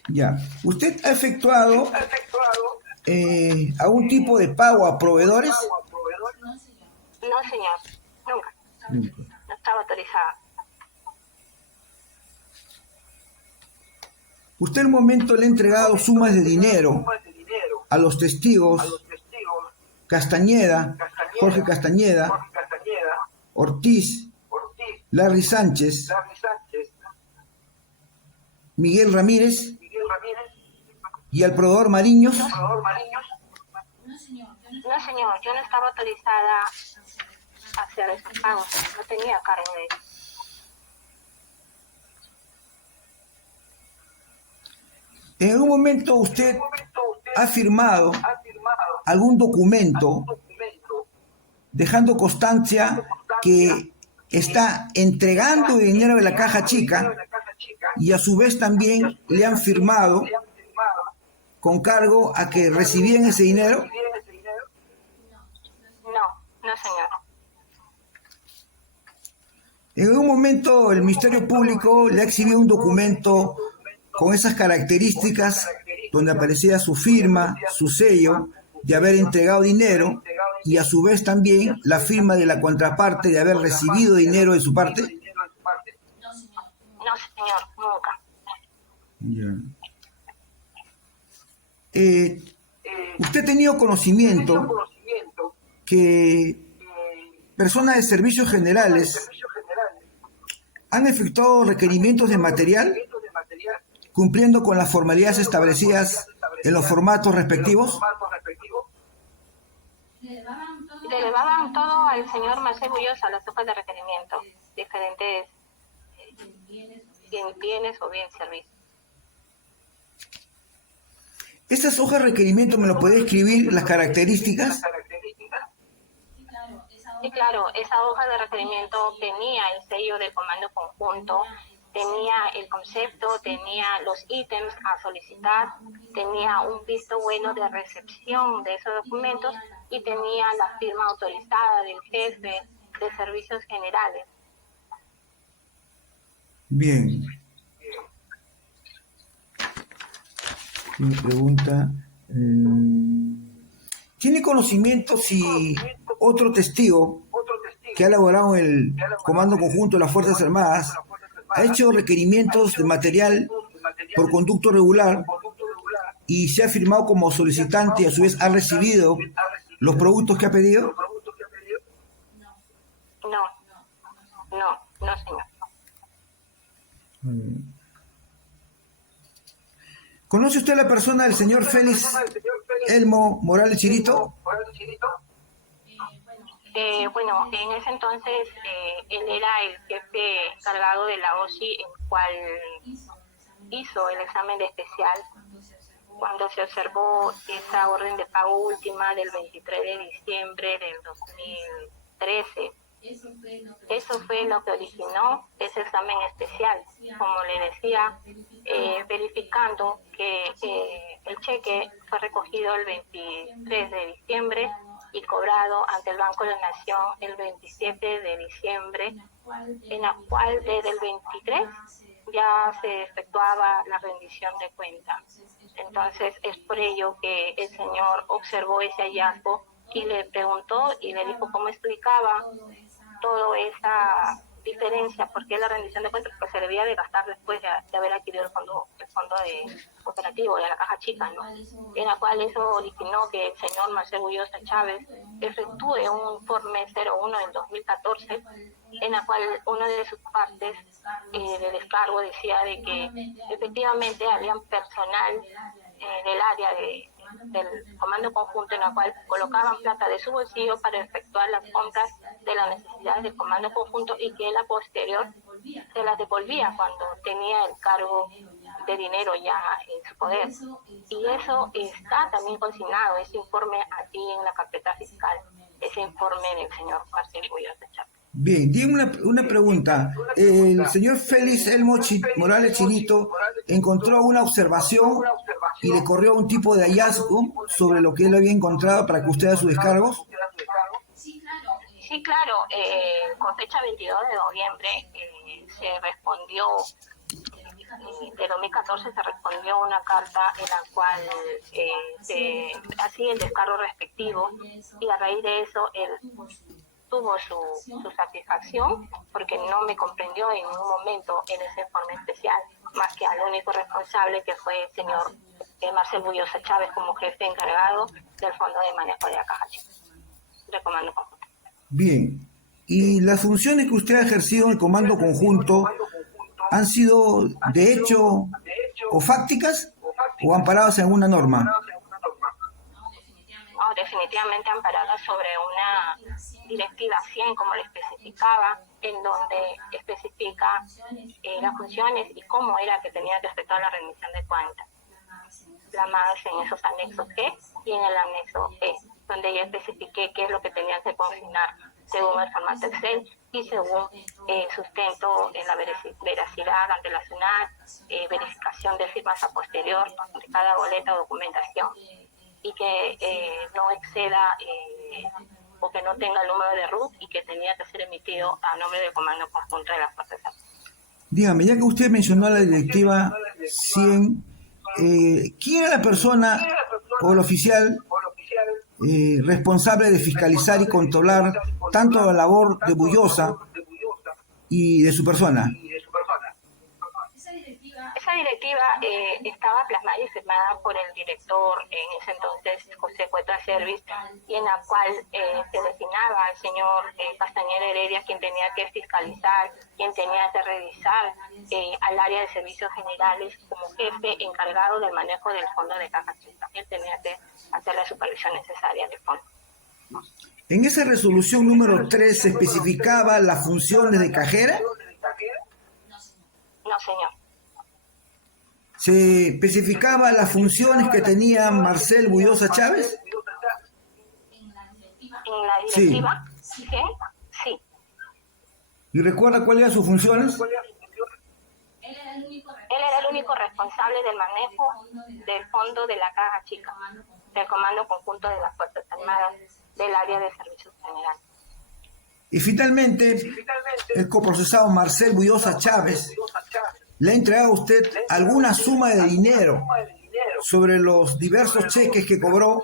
Ya. ¿Usted ha efectuado algún tipo de pago a proveedores? No, señor, nunca. No estaba autorizada. ¿Usted en un momento le ha entregado sumas de dinero a los testigos Castañeda, Jorge Castañeda, Ortiz, Larry Sánchez, Miguel Ramírez y al proveedor Mariños? No, señor, yo no estaba autorizada a hacer esos pagos. No tenía cargo de eso. ¿En algún momento usted ha firmado algún documento dejando constancia que está entregando dinero de la caja chica y a su vez también le han firmado con cargo a que recibían ese dinero? No, señor. En algún momento el Ministerio Público le ha exhibido un documento con esas características donde aparecía su firma, su sello de haber entregado dinero y a su vez también la firma de la contraparte de haber recibido dinero de su parte. No, señor, nunca. ¿Usted ha tenido conocimiento que personas de servicios generales han efectuado requerimientos de material cumpliendo con las formalidades establecidas en los formatos respectivos? Le elevaban todo al señor Marcelo Ulloa las hojas de requerimiento, diferentes bienes o bien servicios. ¿Esas hojas de requerimiento me lo puede escribir las características? Sí, claro, esa hoja de requerimiento tenía el sello del comando conjunto, tenía el concepto, tenía los ítems a solicitar, tenía un visto bueno de recepción de esos documentos y tenía la firma autorizada del jefe de servicios generales. Bien. Una pregunta. ¿Tiene conocimiento si otro testigo que ha elaborado en el Comando Conjunto de las Fuerzas Armadas ha hecho requerimientos de material por conducto regular y se ha firmado como solicitante y a su vez ha recibido los productos que ha pedido? No, señor. ¿Conoce usted la persona del señor Félix Elmo Morales Chirito? Bueno, en ese entonces él era el jefe encargado de la OSI, el cual hizo el examen de especial cuando se observó esa orden de pago última del 23 de diciembre del 2013. Eso fue lo que originó ese examen especial, como le decía, verificando que el cheque fue recogido el 23 de diciembre y cobrado ante el Banco de la Nación el 27 de diciembre, en la cual desde el 23 ya se efectuaba la rendición de cuenta. Entonces es por ello que el señor observó ese hallazgo y le preguntó y le dijo cómo explicaba toda esa diferencia, porque la rendición de cuentas pues, se debía de gastar después de haber adquirido el fondo de operativo de la caja chica, ¿no? En la cual eso originó que el señor Marcelo Ulloa Chávez efectúe un informe 01 del 2014, en la cual una de sus partes de descargo decía de que efectivamente habían personal del área del comando conjunto en la cual colocaban plata de su bolsillo para efectuar las compras de las necesidades del comando conjunto y que en la posterior se las devolvía cuando tenía el cargo de dinero ya en su poder. Y eso está también consignado, ese informe aquí en la carpeta fiscal, ese informe del señor Marcelo Ulloa Chávez. Bien, dígame una pregunta. El señor Félix Elmo Morales Chirito encontró una observación y le corrió un tipo de hallazgo sobre lo que él había encontrado para que usted haga sus descargos. Sí, claro. Con fecha 22 de noviembre se respondió de 2014 se respondió una carta en la cual se hacía el descargo respectivo, y a raíz de eso él tuvo su satisfacción porque no me comprendió en ningún momento en ese informe especial, más que al único responsable, que fue el señor Marcel Bullosa Chávez, como jefe encargado del Fondo de Manejo de la Caja Chica, de Comando Conjunto. Bien, ¿y las funciones que usted ha ejercido en el Comando Conjunto han sido de hecho o fácticas o amparadas en alguna norma? No, definitivamente amparada sobre una directiva 100, como le especificaba, en donde especifica las funciones y cómo era que tenía que efectuar la rendición de cuentas, plasmadas en esos anexos G y en el anexo E, donde ya especifiqué qué es lo que tenían que consignar según el formato Excel y según sustento en la veracidad ante la SUNAT, verificación de firmas a posterior de cada boleta o documentación, y que no exceda o que no tenga el número de RUT y que tenía que ser emitido a nombre del Comando Conjunto de las Fuerzas Armadas. Dígame, ya que usted mencionó la directiva 100, ¿quién era la persona o el oficial responsable de fiscalizar y controlar tanto la labor de Bullosa y de su persona? Esa directiva estaba plasmada y firmada por el director en ese entonces, José Cuetra Service, y en la cual se designaba al señor Castañeda Heredia, quien tenía que fiscalizar, quien tenía que revisar al área de servicios generales como jefe encargado del manejo del fondo de Caja Chica. Él tenía que hacer la supervisión necesaria del fondo. En esa resolución número 3 se especificaba las funciones de cajera. No, señor. ¿Se especificaba las funciones que tenía Marcel Bullosa Chávez? En la directiva, sí. Sí. ¿Y recuerda cuáles eran sus funciones? Él era el único responsable del manejo del fondo de la Caja Chica, del Comando Conjunto de las Fuerzas Armadas, del área de servicios generales. Y finalmente, el coprocesado Marcel Bullosa Chávez le ha entregado a usted alguna suma de dinero sobre los diversos cheques que cobró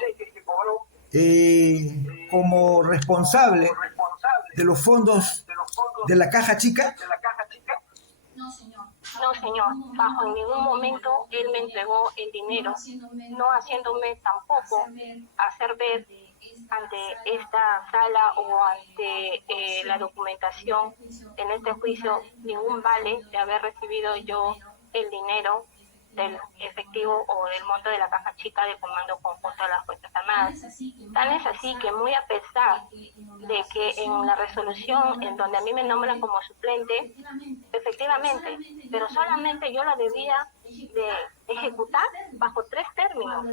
como responsable de los fondos de la Caja Chica. No, señor. No, señor. Bajo en ningún momento él me entregó el dinero, no haciéndome tampoco hacer ver ante esta sala o ante la documentación en este juicio ningún vale de haber recibido yo el dinero del efectivo o del monto de la Caja Chica del Comando Conjunto de las Fuerzas Armadas. Tan es así que, muy a pesar de que en la resolución en donde a mí me nombran como suplente, efectivamente, pero solamente yo la debía de ejecutar bajo 3 términos.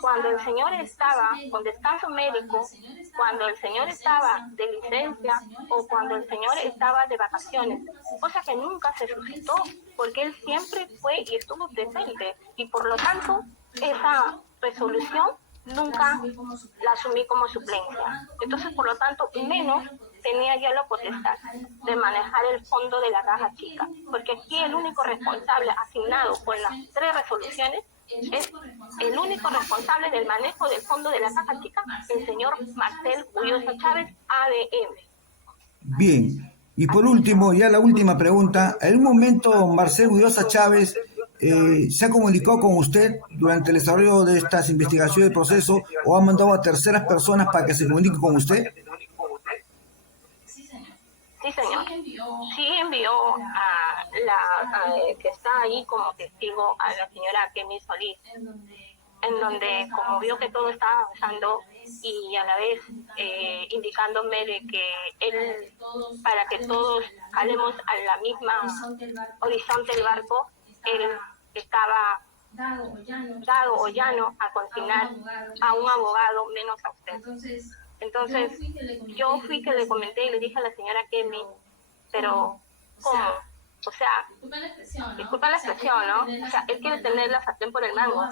Cuando el señor estaba con descanso médico, cuando el señor estaba de licencia o cuando el señor estaba de vacaciones, cosa que nunca se suscitó porque él siempre fue y estuvo presente, y por lo tanto esa resolución nunca la asumí como suplencia. Entonces, por lo tanto, menos tenía ya la potestad de manejar el fondo de la Caja Chica, porque aquí el único responsable asignado por las 3 resoluciones es el único responsable del manejo del fondo de la Caja Chica, el señor Marcel Bullosa Chávez, ADM. Bien, y por último, ya la última pregunta. ¿En un momento Marcel Bullosa Chávez se ha comunicado con usted durante el desarrollo de estas investigaciones del proceso o ha mandado a terceras personas para que se comuniquen con usted? Sí, señor. Sí envió a la que está ahí como testigo, a la señora Kemi Solís, en donde como vio que todo estaba avanzando y a la vez indicándome de que él, para que todos jalemos a la misma horizonte del barco, él estaba dado o llano a consignar a un abogado menos a usted. Entonces, yo fui que le comenté y le dije a la señora Kemi, pero ¿cómo? O sea, disculpa la expresión, ¿no? O sea, él quiere tener la sartén por el mango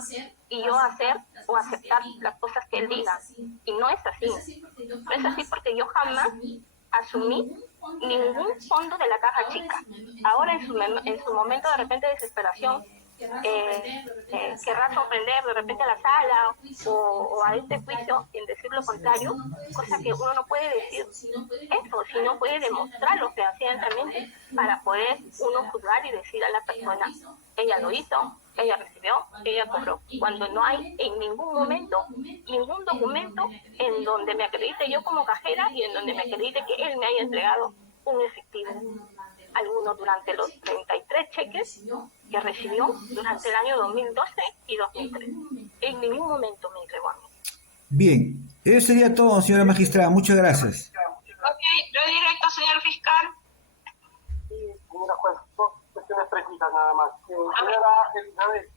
y yo hacer o aceptar las cosas que él diga. Y no es así. No es así porque yo jamás asumí ningún fondo de la caja chica. Ahora en su momento de repente de desesperación, querrá sorprender de repente a la sala o a este juicio en decir lo contrario, cosa que uno no puede decir eso, sino puede demostrarlo fehacientemente para poder uno juzgar y decir a la persona, ella lo hizo, ella recibió, ella cobró, cuando no hay en ningún momento ningún documento en donde me acredite yo como cajera y en donde me acredite que él me haya entregado un efectivo alguno durante los 33 cheques que recibió durante el año 2012 y 2013. En ningún momento me entregó a mí. Bien, eso sería todo, señora magistrada. Muchas gracias. Ok, yo directo, señor fiscal. Sí, señora juez, dos cuestiones precisas nada más. Señora Elizabeth,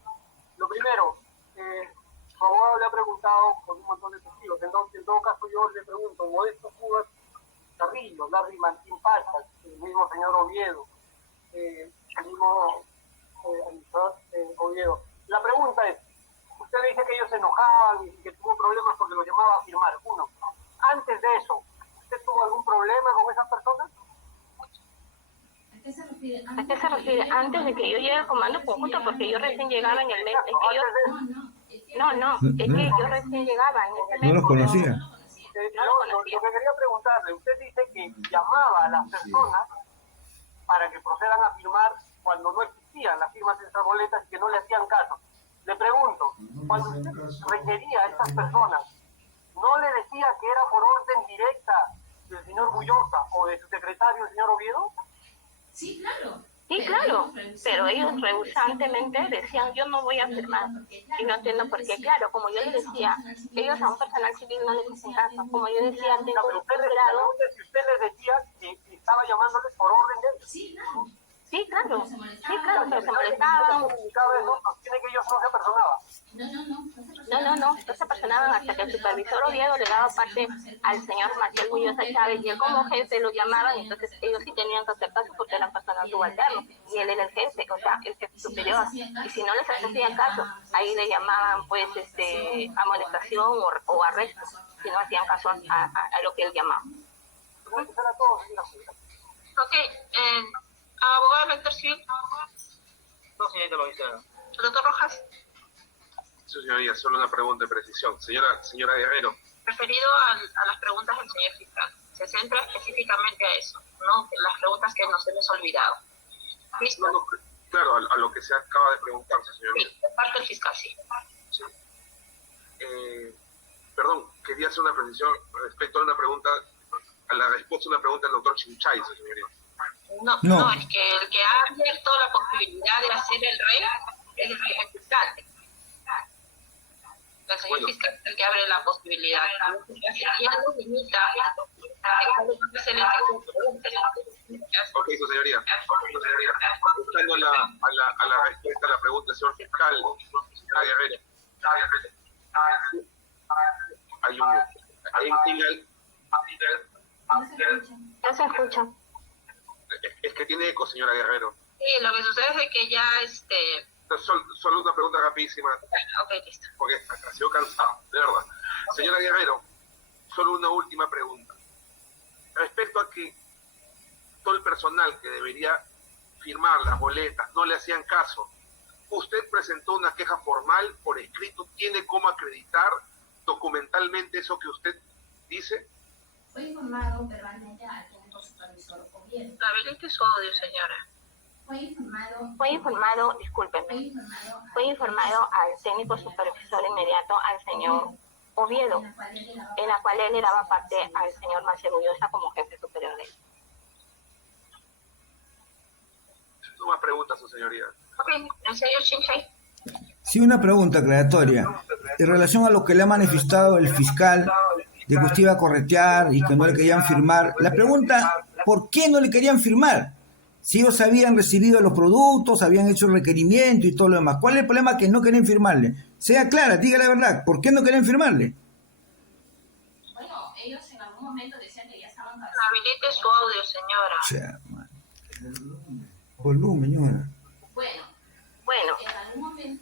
lo primero, su abogado le ha preguntado por un montón de testigos. Entonces, en todo caso, yo le pregunto, Modesto Cubas Carrillo, Larry Martín Pachas, el mismo señor Oviedo, el mismo administrador Oviedo. La pregunta es, usted dice que ellos se enojaban y que tuvo problemas porque los llamaba a firmar. Uno, antes de eso, ¿usted tuvo algún problema con esas personas? ¿A qué se refiere? ¿A qué se refiere? Antes de que yo llegue al comando conjunto, porque yo recién llegaba en el mes en que yo... No, es que yo recién llegaba en ese mes. No los conocía. Lo que quería preguntarle, usted dice que llamaba a las personas para que procedan a firmar cuando no existían las firmas en esas boletas y que no le hacían caso. Le pregunto, cuando usted requería a estas personas, ¿no le decía que era por orden directa del señor Bullosa o de su secretario, el señor Oviedo? Sí, claro. Sí, claro, pero ellos rehusantemente decían, yo no voy a firmar. Y no entiendo por qué. Claro, como yo les decía, ellos a un personal civil no les hacen caso. Como yo decía, tengo un grado... Si usted les decía que estaba llamándoles por orden de ellos. Sí, claro. Sí, claro, pero se molestaban. Tiene que ellos no se apersonaban. No se apersonaban hasta que el supervisor Oviedo le daba parte al señor Marcel Bullosa Chávez y él como jefe lo llamaban, entonces ellos sí tenían que hacer caso porque eran personas subalternos y él era el jefe, o sea, el jefe superior. Y si no les hacían caso, ahí le llamaban pues amonestación o arresto, si no hacían caso a lo que él llamaba. Ok, abogado del actor civil. No, señorita magistrada. Doctor Rojas. Sí, señoría, solo una pregunta de precisión. Señora Guerrero. Referido a las preguntas del señor fiscal, se centra específicamente a eso, no las preguntas que nos hemos olvidado. ¿Listo? No, claro, a lo que se acaba de preguntarse, señoría. Sí, de parte del fiscal, sí. Sí. Perdón, quería hacer una precisión respecto a una pregunta, a la respuesta a una pregunta del doctor Chinchay, señoría. No, es que el que ha abierto la posibilidad de hacer el rey es el señor fiscal. El señor fiscal es el que abre la posibilidad. Ya no limita Ok, su señoría. Buscando a la respuesta a la pregunta del señor fiscal, señora Guerrero. Hay un final. No se escucha. Es que tiene eco, señora Guerrero. Sí, lo que sucede es que ya Solo una pregunta rapidísima. Ok, listo. Porque ha sido cansado, de verdad. Señora Guerrero, solo una última pregunta. Respecto a que todo el personal que debería firmar las boletas no le hacían caso, usted presentó una queja formal por escrito, ¿tiene cómo acreditar documentalmente eso que usted dice? Fue informado verbalmente al técnico supervisor Oviedo. Habilite su audio, señora. Fue informado al técnico supervisor inmediato, al señor Oviedo, en la cual él le daba parte al señor Marcel Bullosa como jefe superior de él. No más preguntas, su señoría. Ok, ¿en serio, Chinchay? Sí, una pregunta aclaratoria. En relación a lo que le ha manifestado el fiscal de que usted iba a corretear y que no le querían firmar, la pregunta, ¿por qué no le querían firmar? Si ellos habían recibido los productos, habían hecho el requerimiento y todo lo demás. ¿Cuál es el problema que no querían firmarle? Sea clara, diga la verdad. ¿Por qué no querían firmarle? Bueno, ellos en algún momento decían que ya estaban cansados. Habilite su audio, señora. O sea, man. Volumen, señora. Bueno, Bueno,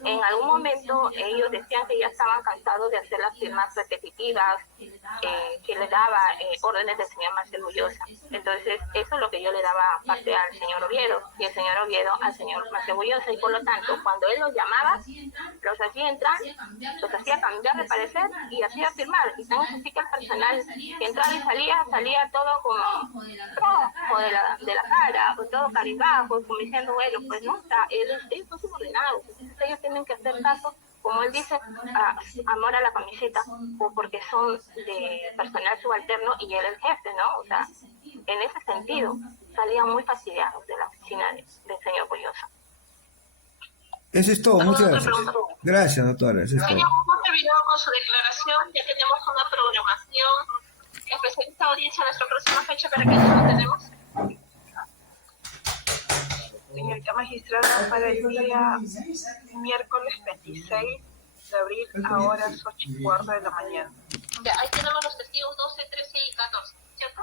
en algún momento ellos decían que ya estaban cansados de hacer las firmas repetitivas, que le daba órdenes del señor Marcelo Ullosa. Entonces, eso es lo que yo le daba parte al señor Oviedo, y el señor Oviedo al señor Marcelo Ullosa, y por lo tanto, cuando él los llamaba, los hacía entrar, los hacía cambiar de parecer y hacía firmar. Y tan así que el personal que entraba y salía todo como rojo de la cara, o todo caribajo, como diciendo, bueno, pues no, o sea, ellos son subordinados, entonces ellos tienen que hacer caso, como él dice, amor a la camiseta, o porque son de personal subalterno y él el jefe, ¿no? O sea, en ese sentido, salían muy fastidiados de la oficina del señor Ullosa. Eso es todo, muchas gracias. Gracias, doctora. Eso es todo. Señor, hemos terminado con su declaración, ya tenemos una programación. ¿Le presenta esta audiencia a nuestra próxima fecha para que lo tenemos? Señorita magistrada, para el día miércoles 26 de abril a horas 8:15 de la mañana. Ya, ahí tenemos los testigos 12, 13 y 14, ¿cierto?